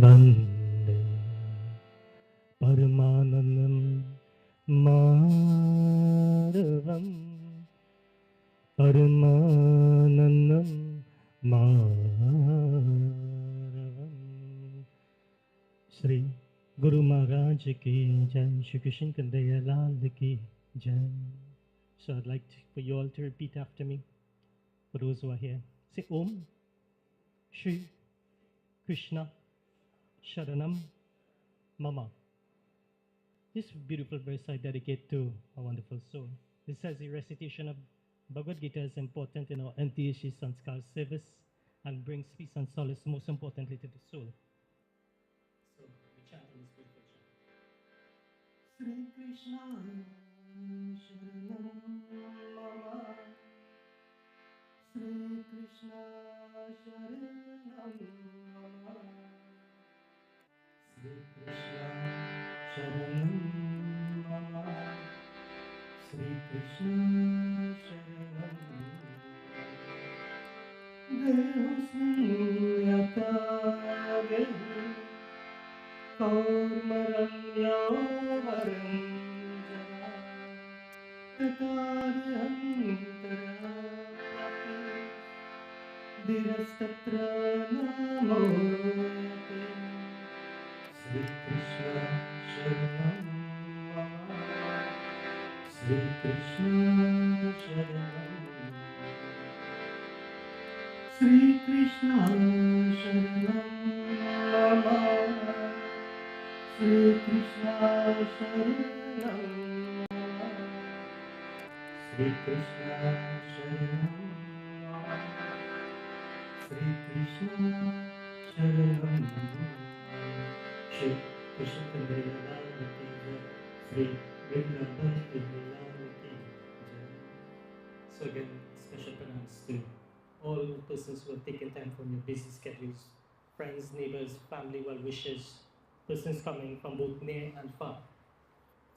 vande paramanandam madhavam paramanandam madhavam. Shri Guru Maharaj ki jai, Shri Krishna Kandaya Lal ki jai. So I'd like for you all to repeat after me, for those who are here. Say Om Shri Krishna Sharanam Mama. This beautiful verse I dedicate to a wonderful soul. It says the recitation of Bhagavad Gita is important in our anti-Ishi Sanskar service and brings peace and solace, most importantly, to the soul. So we chant in this beautiful chant. Sri Krishna Sharanam Mama. Sri Krishna Sharanam Mama. Sri Krishna Sharanam Mama. Sri Krishna Sharanam Dehosmin Yata Dehu Kaurmaram Yavaram Jana Tatariham Tarapati Dirastatra Namoyate Sri Krishna Sharanam Mama. Sri Krishna Sharanam. Sri Krishna Sharanam Mama. Sri Krishna Sharanam Mama. Sri Krishna Sharanam Mama. Sri Krishna Sharanam. Shri Krishna Kandaya Lal ki jai. Sri So again, special pronouns to all persons who have taken time from your busy schedules, friends, neighbors, family, well-wishers, persons coming from both near and far,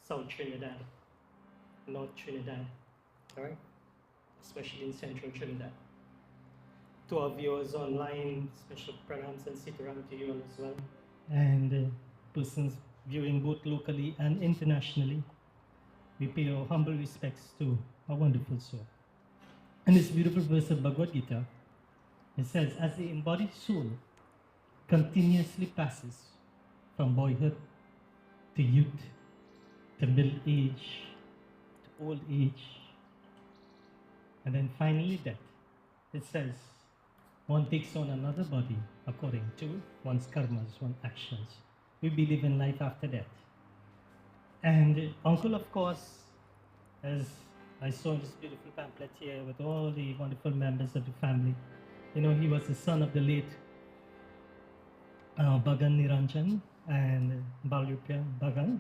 South Trinidad, North Trinidad, all right, especially in Central Trinidad. To our viewers online, special pronouns and sitaram to you all as well, and persons viewing both locally and internationally, we pay our humble respects to a wonderful soul. In this beautiful verse of Bhagavad Gita, it says, as the embodied soul continuously passes from boyhood to youth, to middle age, to old age, and then finally death, it says, one takes on another body according to one's karmas, one's actions. We believe in life after death. And Uncle, of course, as I saw this beautiful pamphlet here with all the wonderful members of the family, you know, he was the son of the late Bhaggan Niranjan and Balrupya Bhaggan.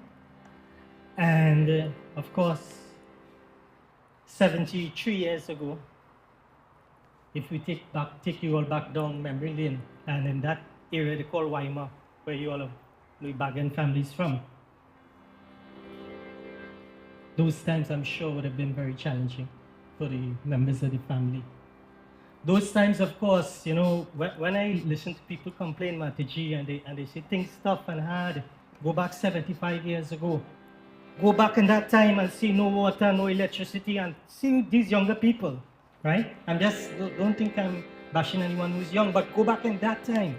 And of course, 73 years ago, if we take you all back down memory lane, and in that area they call Waima, where you all have the Bhaggan families from. Those times, I'm sure, would have been very challenging for the members of the family. Those times, of course, you know, when I listen to people complain, Mataji, and they say things tough and hard, go back 75 years ago. Go back in that time and see no water, no electricity, and see these younger people, right? Don't think I'm bashing anyone who's young, but go back in that time.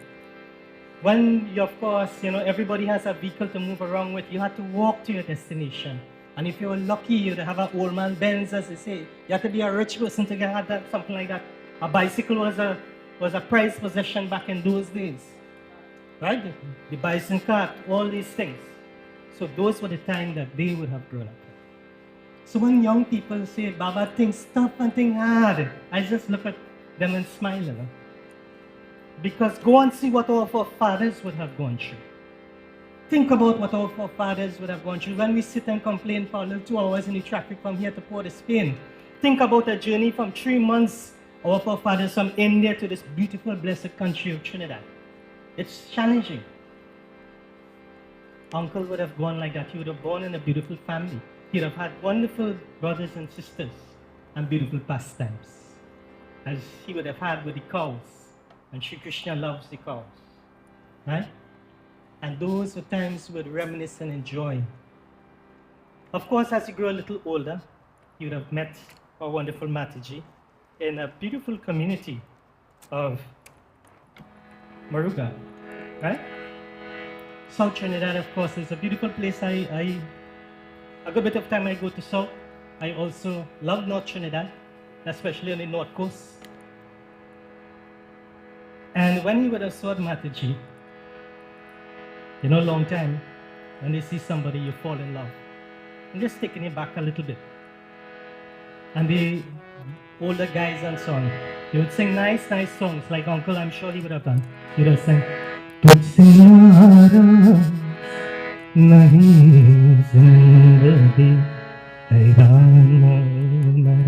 When, you, of course, you know, everybody has a vehicle to move around with, you had to walk to your destination. And if you were lucky, you'd have an old man Benz, as they say. You had to be a rich person to get that, something like that. A bicycle was a prized possession back in those days. right? The bison cart, all these things. So those were the time that they would have grown up. So when young people say, Baba, things tough and things hard, I just look at them and smile, you know? Because go and see what our forefathers would have gone through. Think about what our forefathers would have gone through when we sit and complain for a little 2 hours in the traffic from here to Port of Spain. Think about a journey from 3 months, our forefathers from India to this beautiful, blessed country of Trinidad. It's challenging. Uncle would have gone like that. He would have born in a beautiful family. He'd have had wonderful brothers and sisters and beautiful pastimes, as he would have had with the cows. And Sri Krishna loves the cows, right? And those were times we would reminisce and enjoy. Of course, as you grow a little older, you would have met our wonderful Mataji in a beautiful community of Maruga, right? South Trinidad, of course, is a beautiful place. A good bit of time I go to South. I also love North Trinidad, especially on the North Coast. And when he would have saw Mataji, you know, long time, when you see somebody, you fall in love. I'm just taking it back a little bit. And the older guys and so on, they would sing nice, nice songs, like Uncle, I'm sure he would have done. He would have sang, "Tujhse naraz nahi zindagi, हैरान हूँ मैं,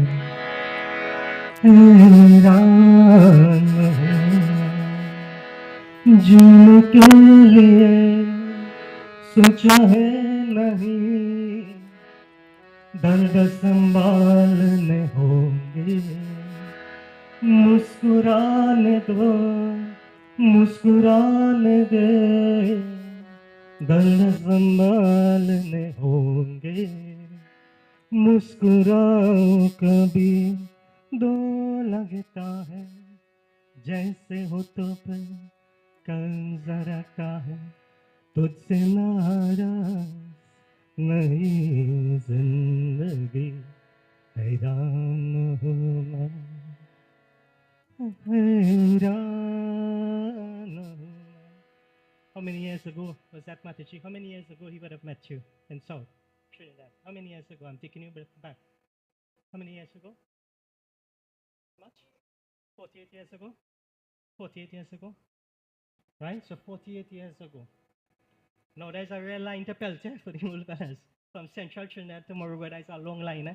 हैरान हूँ, जीने के लिए सोचा है नहीं, दर्द संभालने होंगे, मुस्कुराने दो, मुस्कुराने दे, दर्द संभालने होंगे, मुस्कुराओ कभी, दो लगता है, जैसे हो तो फिर कल जरा का है, तुझसे नाराज नहीं जिंदगी, हैरान हूँ मैं, हैरान हूँ मैं." How many years ago was that, Mataji? How many years ago he would have met you in South Trinidad? How many years ago? I'm taking you back. How many years ago? Much? 48 years ago? 48 years ago? Right? So 48 years ago. Now there's a real line to Peltier for the old fellas. From Central Trinidad to Moruga, there's a long line, eh?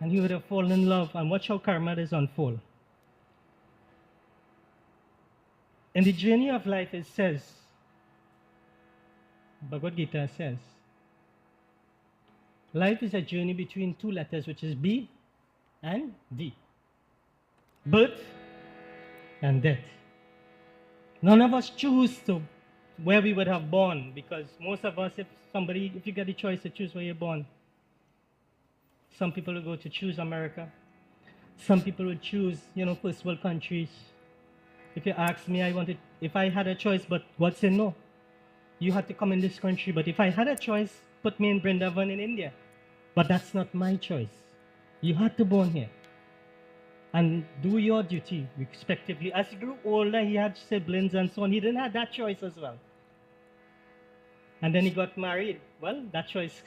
And he would have fallen in love, and watch how karma is unfold. In the journey of life, it says, Bhagavad Gita says, life is a journey between two letters, which is B and D. Birth and death. None of us choose to where we would have born, because most of us, if you get the choice to choose where you're born, some people will go to choose America. Some people would choose, first world countries. If you ask me, if I had a choice, but God said no. You had to come in this country, but if I had a choice, put me in Vrindavan in India. But that's not my choice. You had to born here. And do your duty, respectively. As he grew older, he had siblings and so on. He didn't have that choice as well. And then he got married. Well, that choice.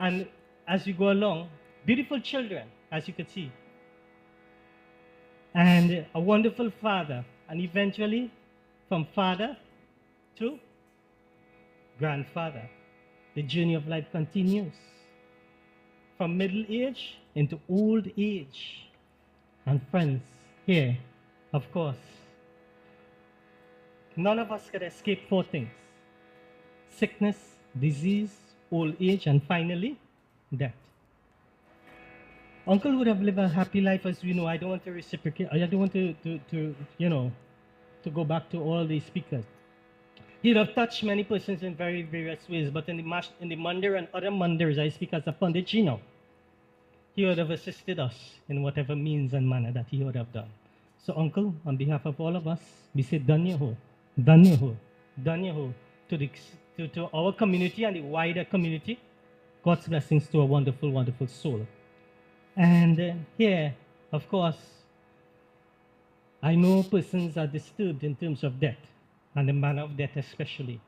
And as you go along, beautiful children, as you could see. And a wonderful father. And eventually, from father to grandfather, the journey of life continues. From middle age into old age. And friends, here, of course, none of us could escape four things: sickness, disease, old age, and finally, death. Uncle would have lived a happy life, as we know. I don't want to reciprocate. I don't want to go back to all the speakers. He'd have touched many persons in very various ways, but in the Mandir and other Mandirs, I speak as a Panditji now, he would have assisted us in whatever means and manner that he would have done. So, Uncle, on behalf of all of us, we say Danya ho, Danya ho, Danya ho to our community and the wider community. God's blessings to a wonderful, wonderful soul. And here, of course, I know persons are disturbed in terms of death, and the manner of death especially.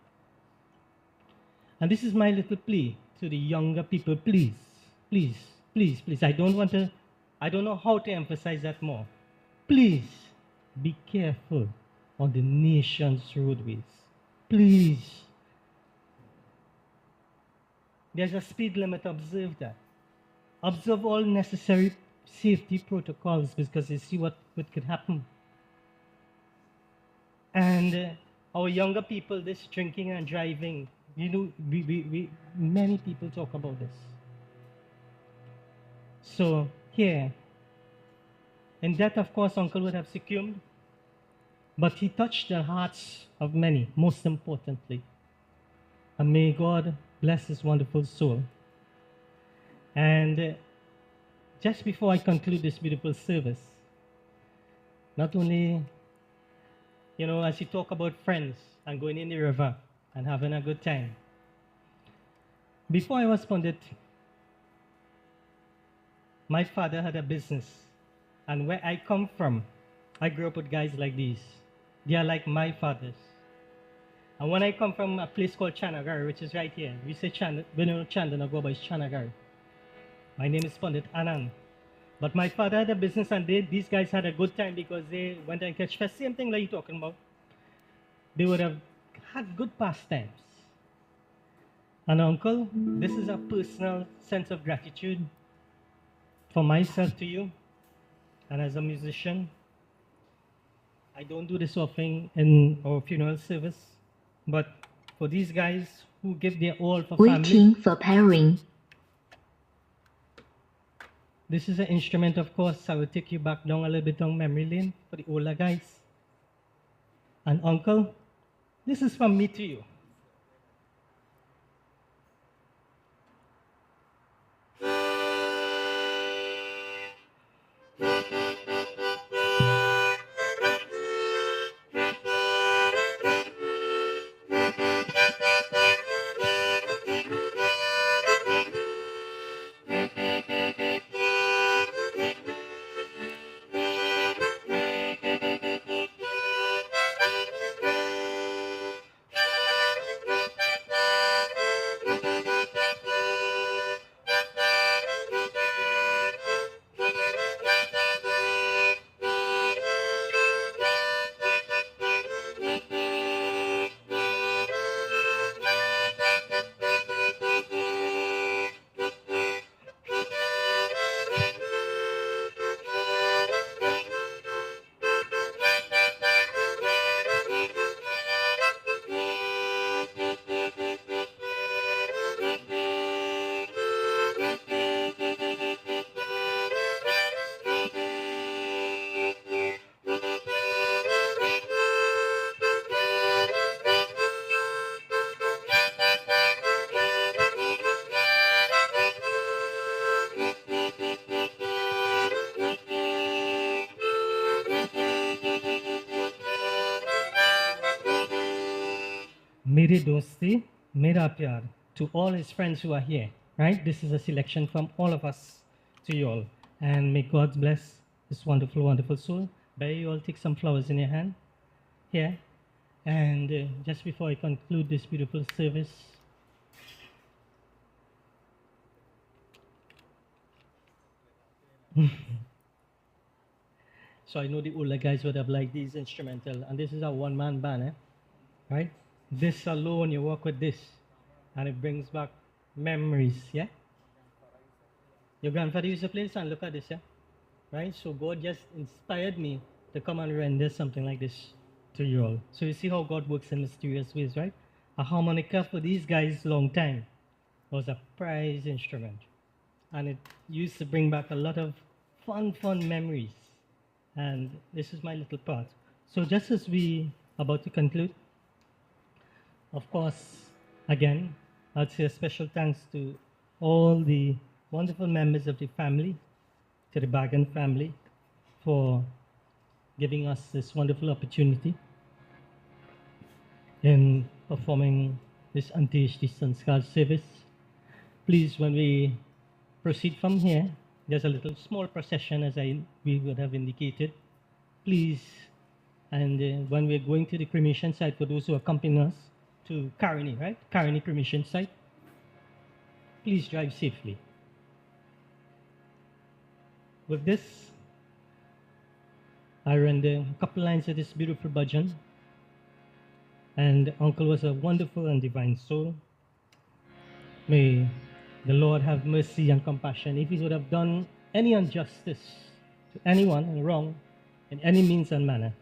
And this is my little plea to the younger people, please, please, please, please. I don't know how to emphasize that more. Please be careful on the nation's roadways. Please. There's a speed limit, observe that. Observe all necessary safety protocols because you see what could happen. And our younger people, this drinking and driving, you know, many people talk about this. So here, in that, of course, Uncle would have succumbed, but he touched the hearts of many, most importantly. And may God bless his wonderful soul. And just before I conclude this beautiful service, not only, you know, as you talk about friends and going in the river and having a good time. Before I was pundit, my father had a business. And where I come from, I grew up with guys like these. They are like my fathers. And when I come from a place called Chanagar, which is right here, we say Chandanagoba is Chanagar. My name is Pandit Anand. But my father had a business and these guys had a good time because they went and catch fish. Same thing like you're talking about. They would have had good pastimes. And Uncle, this is a personal sense of gratitude for myself to you. And as a musician, I don't do this often in our funeral service. But for these guys who give their all for family. Waiting for pairing. This is an instrument, of course. I will take you back down a little bit on memory lane for the older guys. And Uncle, this is from me to you. Mere dosti, mera pyar, to all his friends who are here, right? This is a selection from all of us to you all. And may God bless this wonderful, wonderful soul. May you all take some flowers in your hand here. And just before I conclude this beautiful service, so I know the older guys would have liked these instrumental, and this is a one-man band, right? This alone, you work with this, and it brings back memories, yeah? Your grandfather used to play this, and look at this, yeah? Right? So God just inspired me to come and render something like this to you all. So you see how God works in mysterious ways, right? A harmonica for these guys long time was a prized instrument. And it used to bring back a lot of fun memories. And this is my little part. So just as we about to conclude, of course, again, I'd say a special thanks to all the wonderful members of the family, to the Bhaggan family, for giving us this wonderful opportunity in performing this Antyeshti Sanskar service. Please, when we proceed from here, there's a little small procession as we would have indicated. Please And when we're going to the cremation site, for those who accompany us to Caroni, right? Caroni cremation site, please drive safely. With this, I render a couple lines of this beautiful bhajan. And Uncle was a wonderful and divine soul. May the Lord have mercy and compassion. If he would have done any injustice to anyone and wrong in any means and manner,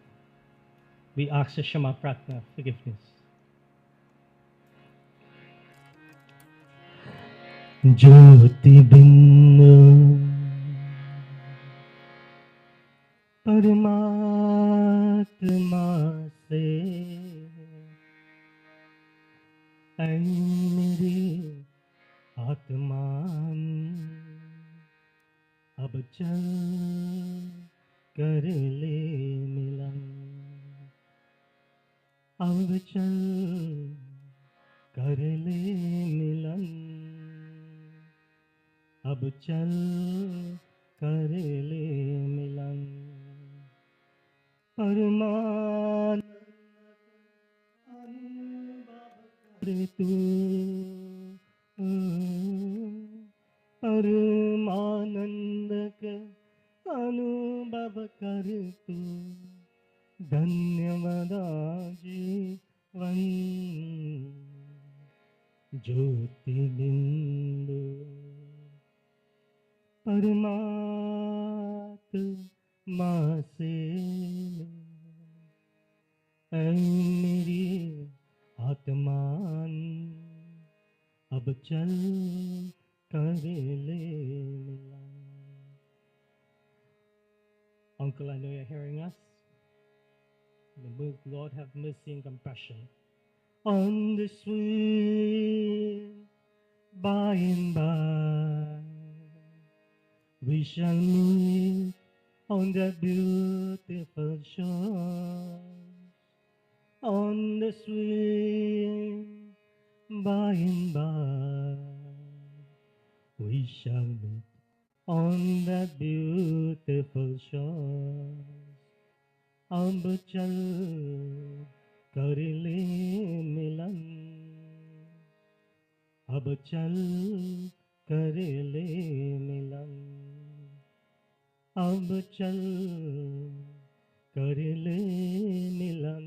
we ask the Shama Pratna forgiveness. Jyoti bindu Paramatma se ऐ मेरी आत्मान अब चल कर ले मिलन अब चल कर ले मिलन अब चल कर ले मिलन परमानंद कर तू परमानंद का अनुभव कर तू धन्यवाद जीवन ज्योति बिंदु परमात्मा से ऐ मेरी आत्मान अब चल कर ले मिलन. Uncle, I know you're hearing us. May the Lord have mercy and compassion on this way. By and by, we shall meet on that beautiful shore. On the swing, by and by, we shall meet on that beautiful shore. अब चल कर ले मिलन अब चल कर ले मिलन अब चल कर ले मिलन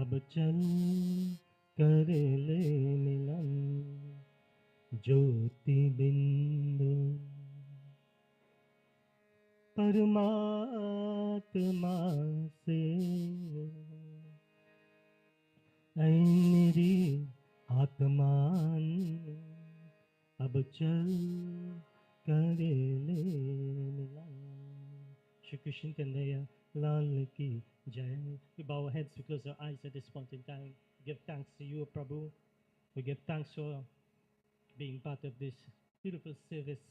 अब चल कर ले मिलन ज्योति बिंदु परमात्मा से ऐ मेरी आत्मान अब चल कर ले मिलन. Shri Krishna Kandaya Lal ki Jai. We bow our heads, we close our eyes at this point in time. Give thanks to you, Prabhu. We give thanks for being part of this beautiful service.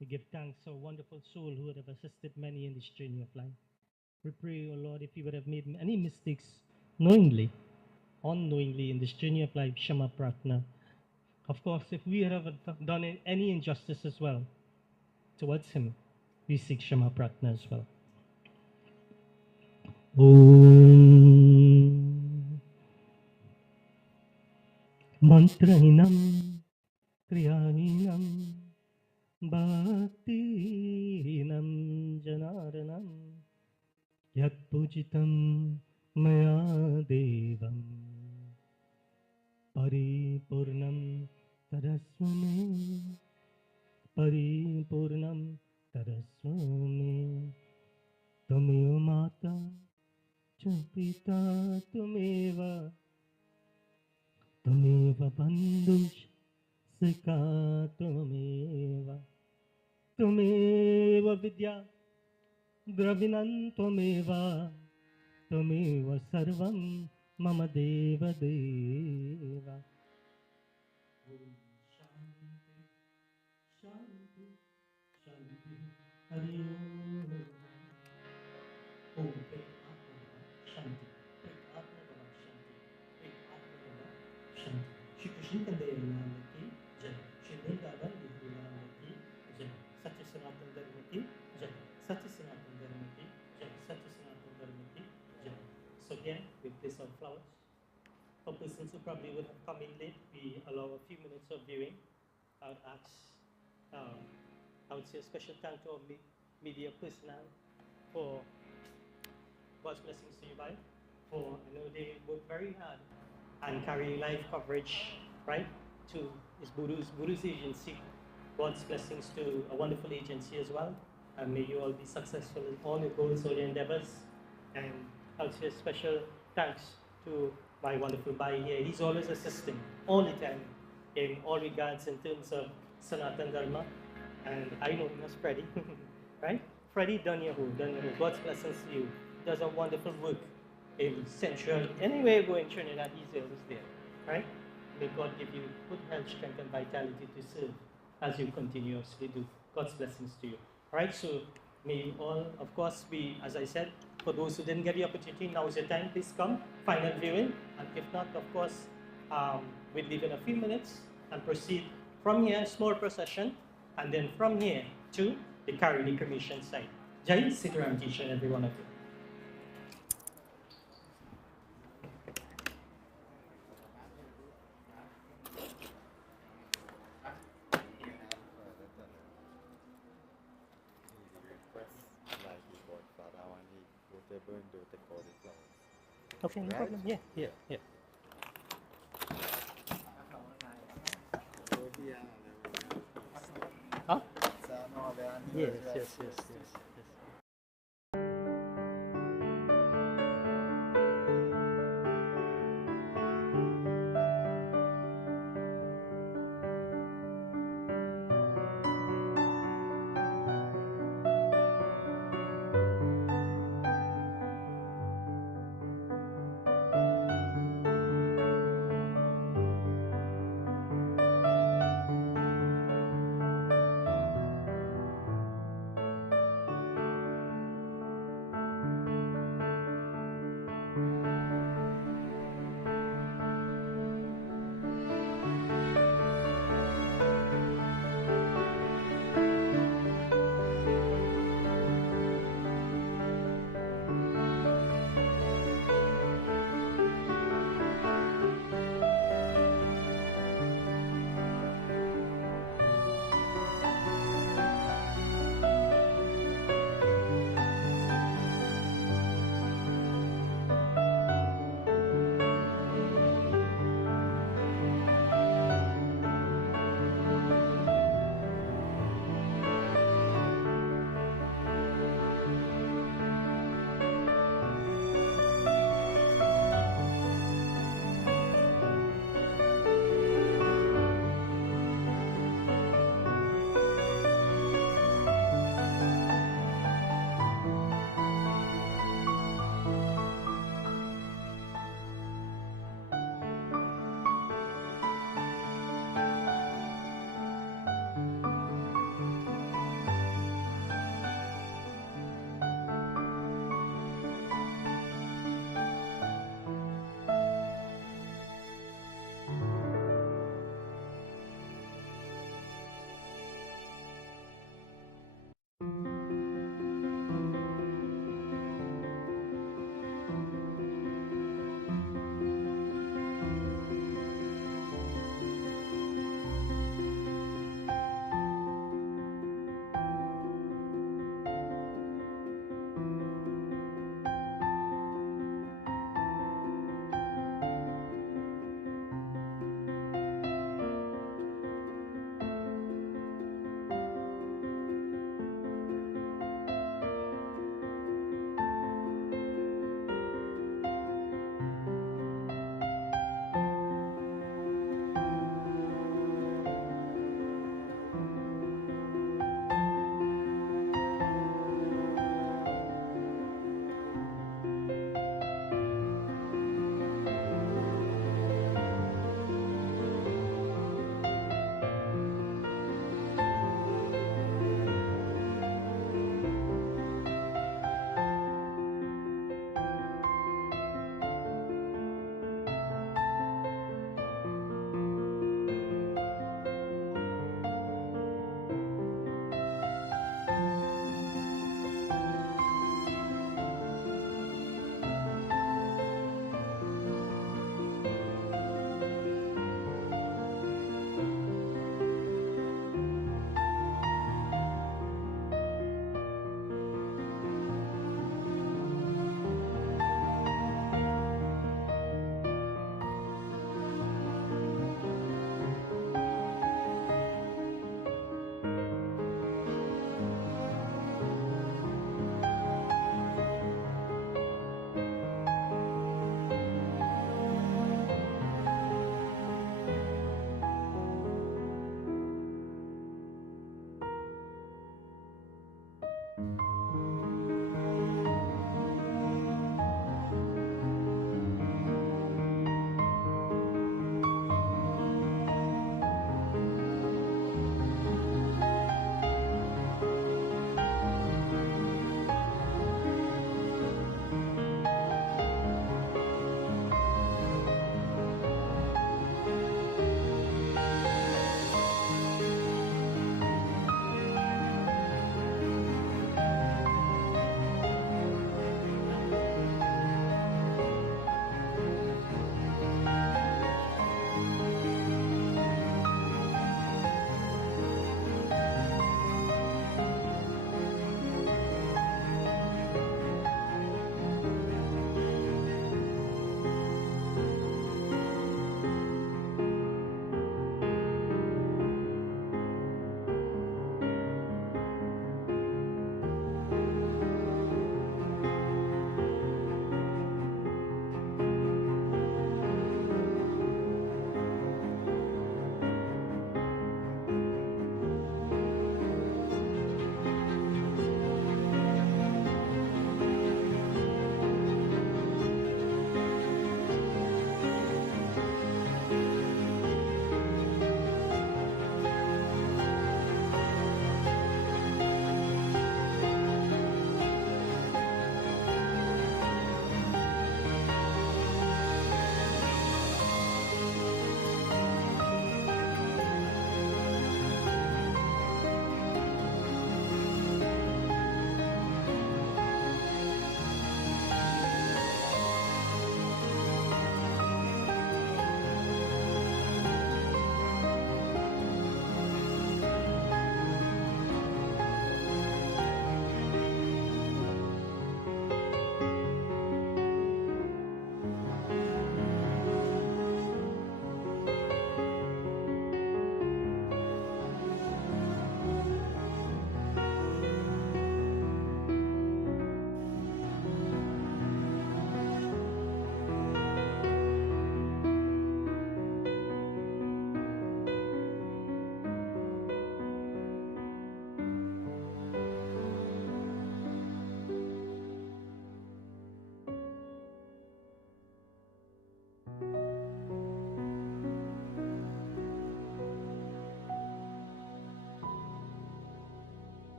We give thanks for a wonderful soul who would have assisted many in this journey of life. We pray, O Lord, if we would have made any mistakes knowingly, unknowingly in this journey of life, Shama Pratna. Of course, if we have done any injustice as well towards him, we seek Shama Pratna as well. Om Mantrahinam Kriyahinam Bhaktinam Janaranam Yat Pujitam Maya Devam Paripurnam Taraswame Paripurnam Taraswame Tameva Mata Chapita Tumeva Tumeva Bandhush Sika Tumeva Tumeva Vidya Dravinan Tumeva Tumeva Sarvam Mama Deva Deva. Shanti, Shanti, Shanti, Hari Om. Om Shanti, Atma Shanti, Atma Shanti. Shri Krishna Kandaya Lal ki Jai. Shri Vrindavan Vihari Lal ki Jai. Satya Sanatana Dharma ki Jai. Satya Sanatana Dharma ki Jai. Satya Sanatana again. We place our flowers. For persons who probably would have come in late, we allow a few minutes of viewing. I would ask, I would say a special thank to our media personnel for God's blessings to you, bye. For I know they work very hard and carry live coverage, right, to Boodoo's agency. God's blessings to a wonderful agency as well. And may you all be successful in all your goals, all your endeavors. And I would say a special thanks to my wonderful bhai here. He's always assisting all the time in all regards in terms of Sanatan Dharma. And I know him as Freddie, right? Freddie Donyahu. God's blessings to you. He does a wonderful work in Central. Anywhere you go in Trinidad, he's always there, right? May God give you good health, strength, and vitality to serve as you continuously do. God's blessings to you. Right? So may you all, of course, be, as I said, for those who didn't get the opportunity, now is the time. Please come, final viewing. And if not, of course, we'll leave in a few minutes and proceed from here, small procession, and then from here to the Karili cremation site. Jai Sitaram, each and every one of you. Okay, no problem. Yeah. Huh? Yes.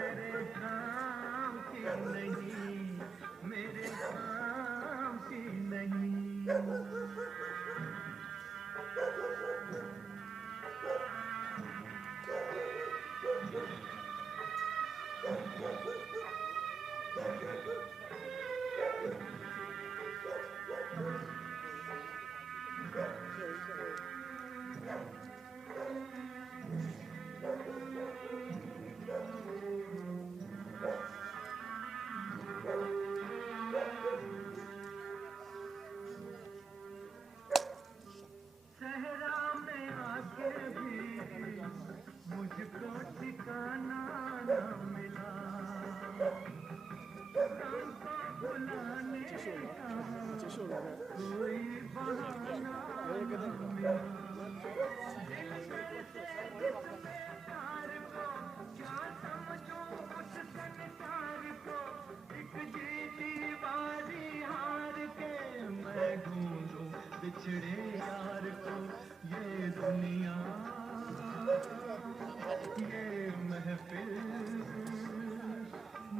मेरे काम की नहीं, मेरे काम की नहीं। सहरा में आके भी मुझको ठिकाना न मिला, हमको बुलाने का कोई बहाना न मिला। दिल करते कितने प्यार को, क्या समझूं उस संसार को, एक जीती बारी हार के मैं ढूंढूं बिछड़े यार को। ये दुनिया, ये महफिल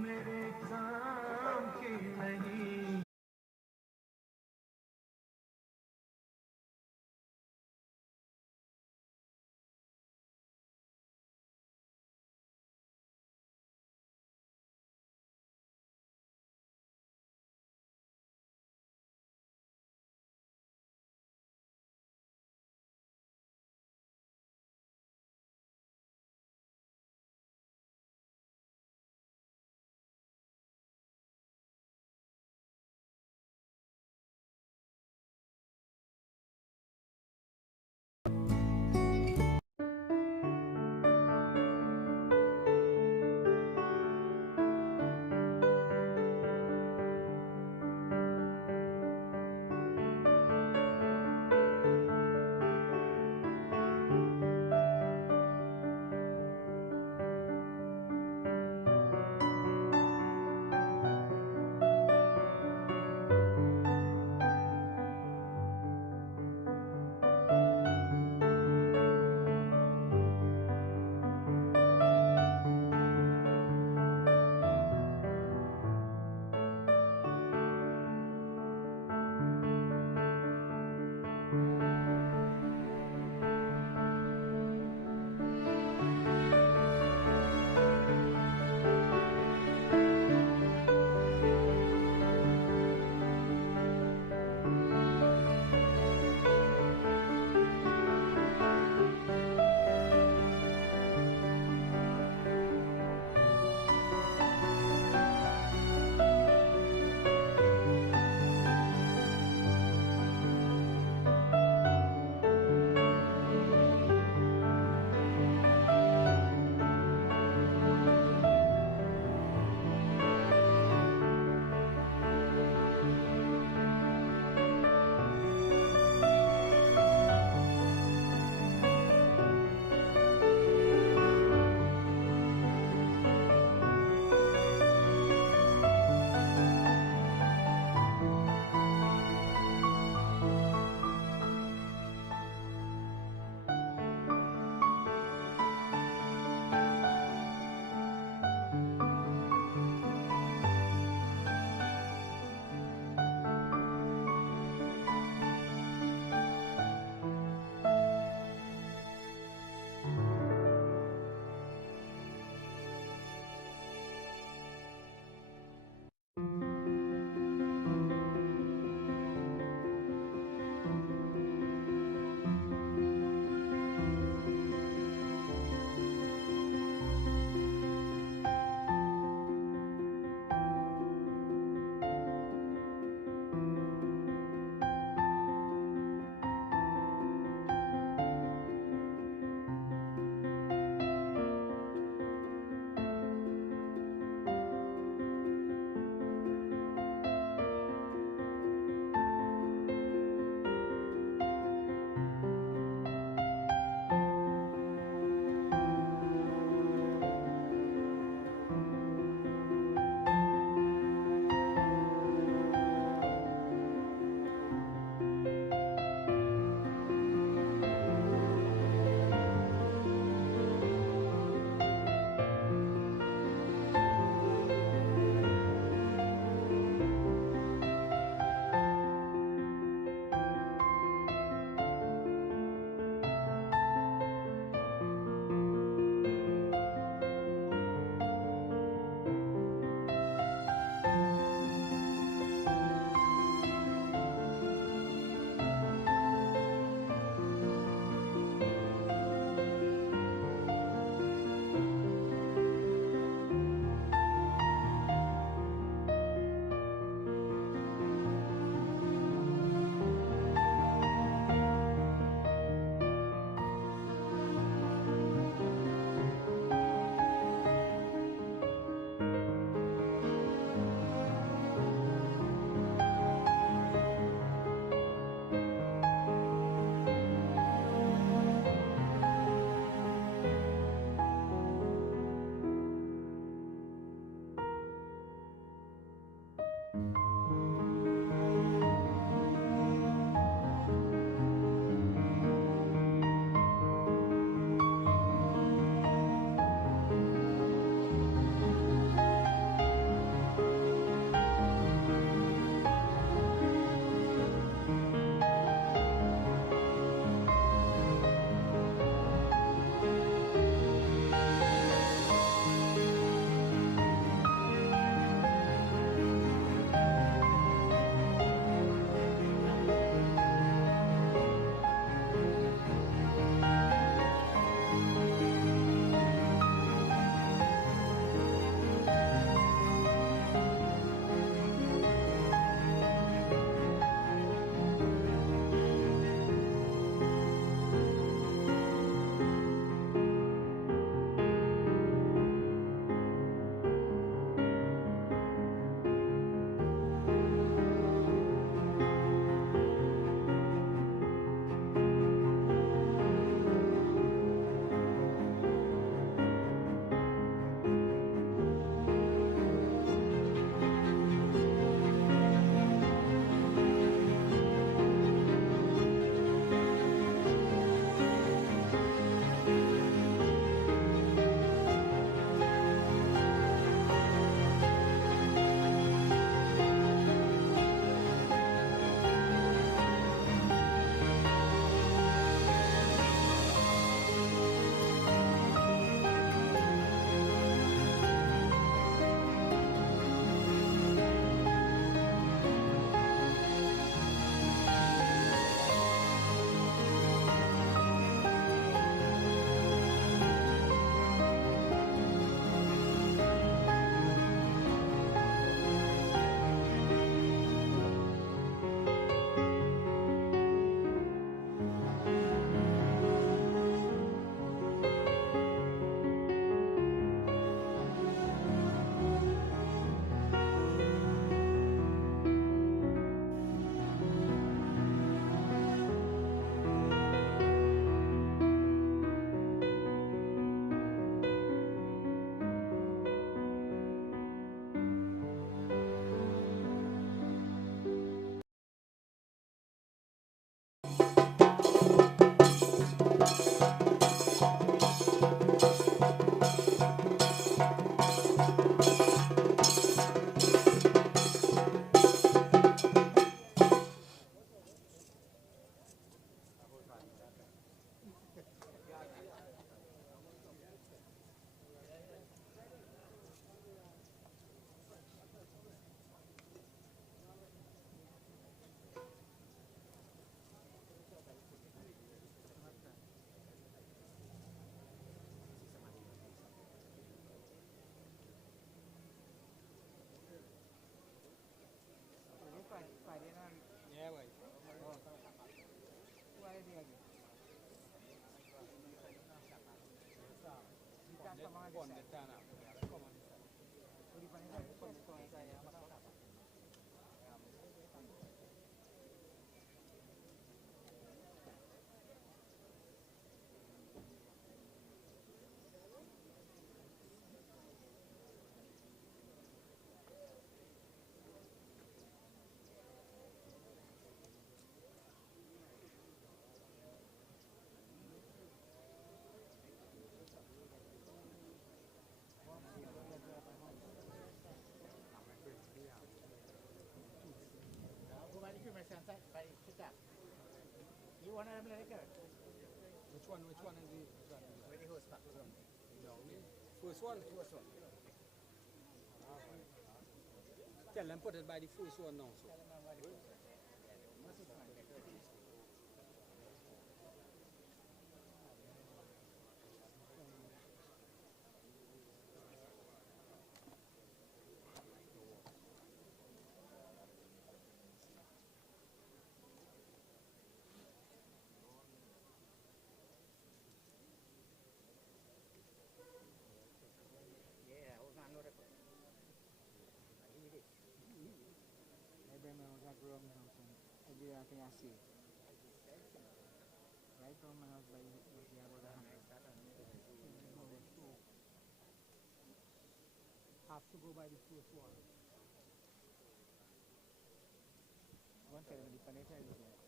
मेरे काम की नहीं। Go by the cremation site, by the sit-up. You want to have like a... Which one is the... Where the host back from? No, first one? First one. Tell them put it by the first one now. So. Yeah, old man know that. Maybe I was grow up in house and everything I see. Right from my house by the about a hundred. Have to go by the first one. One tell me the funny thing is that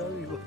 Sorry, boy.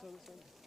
Tell us something.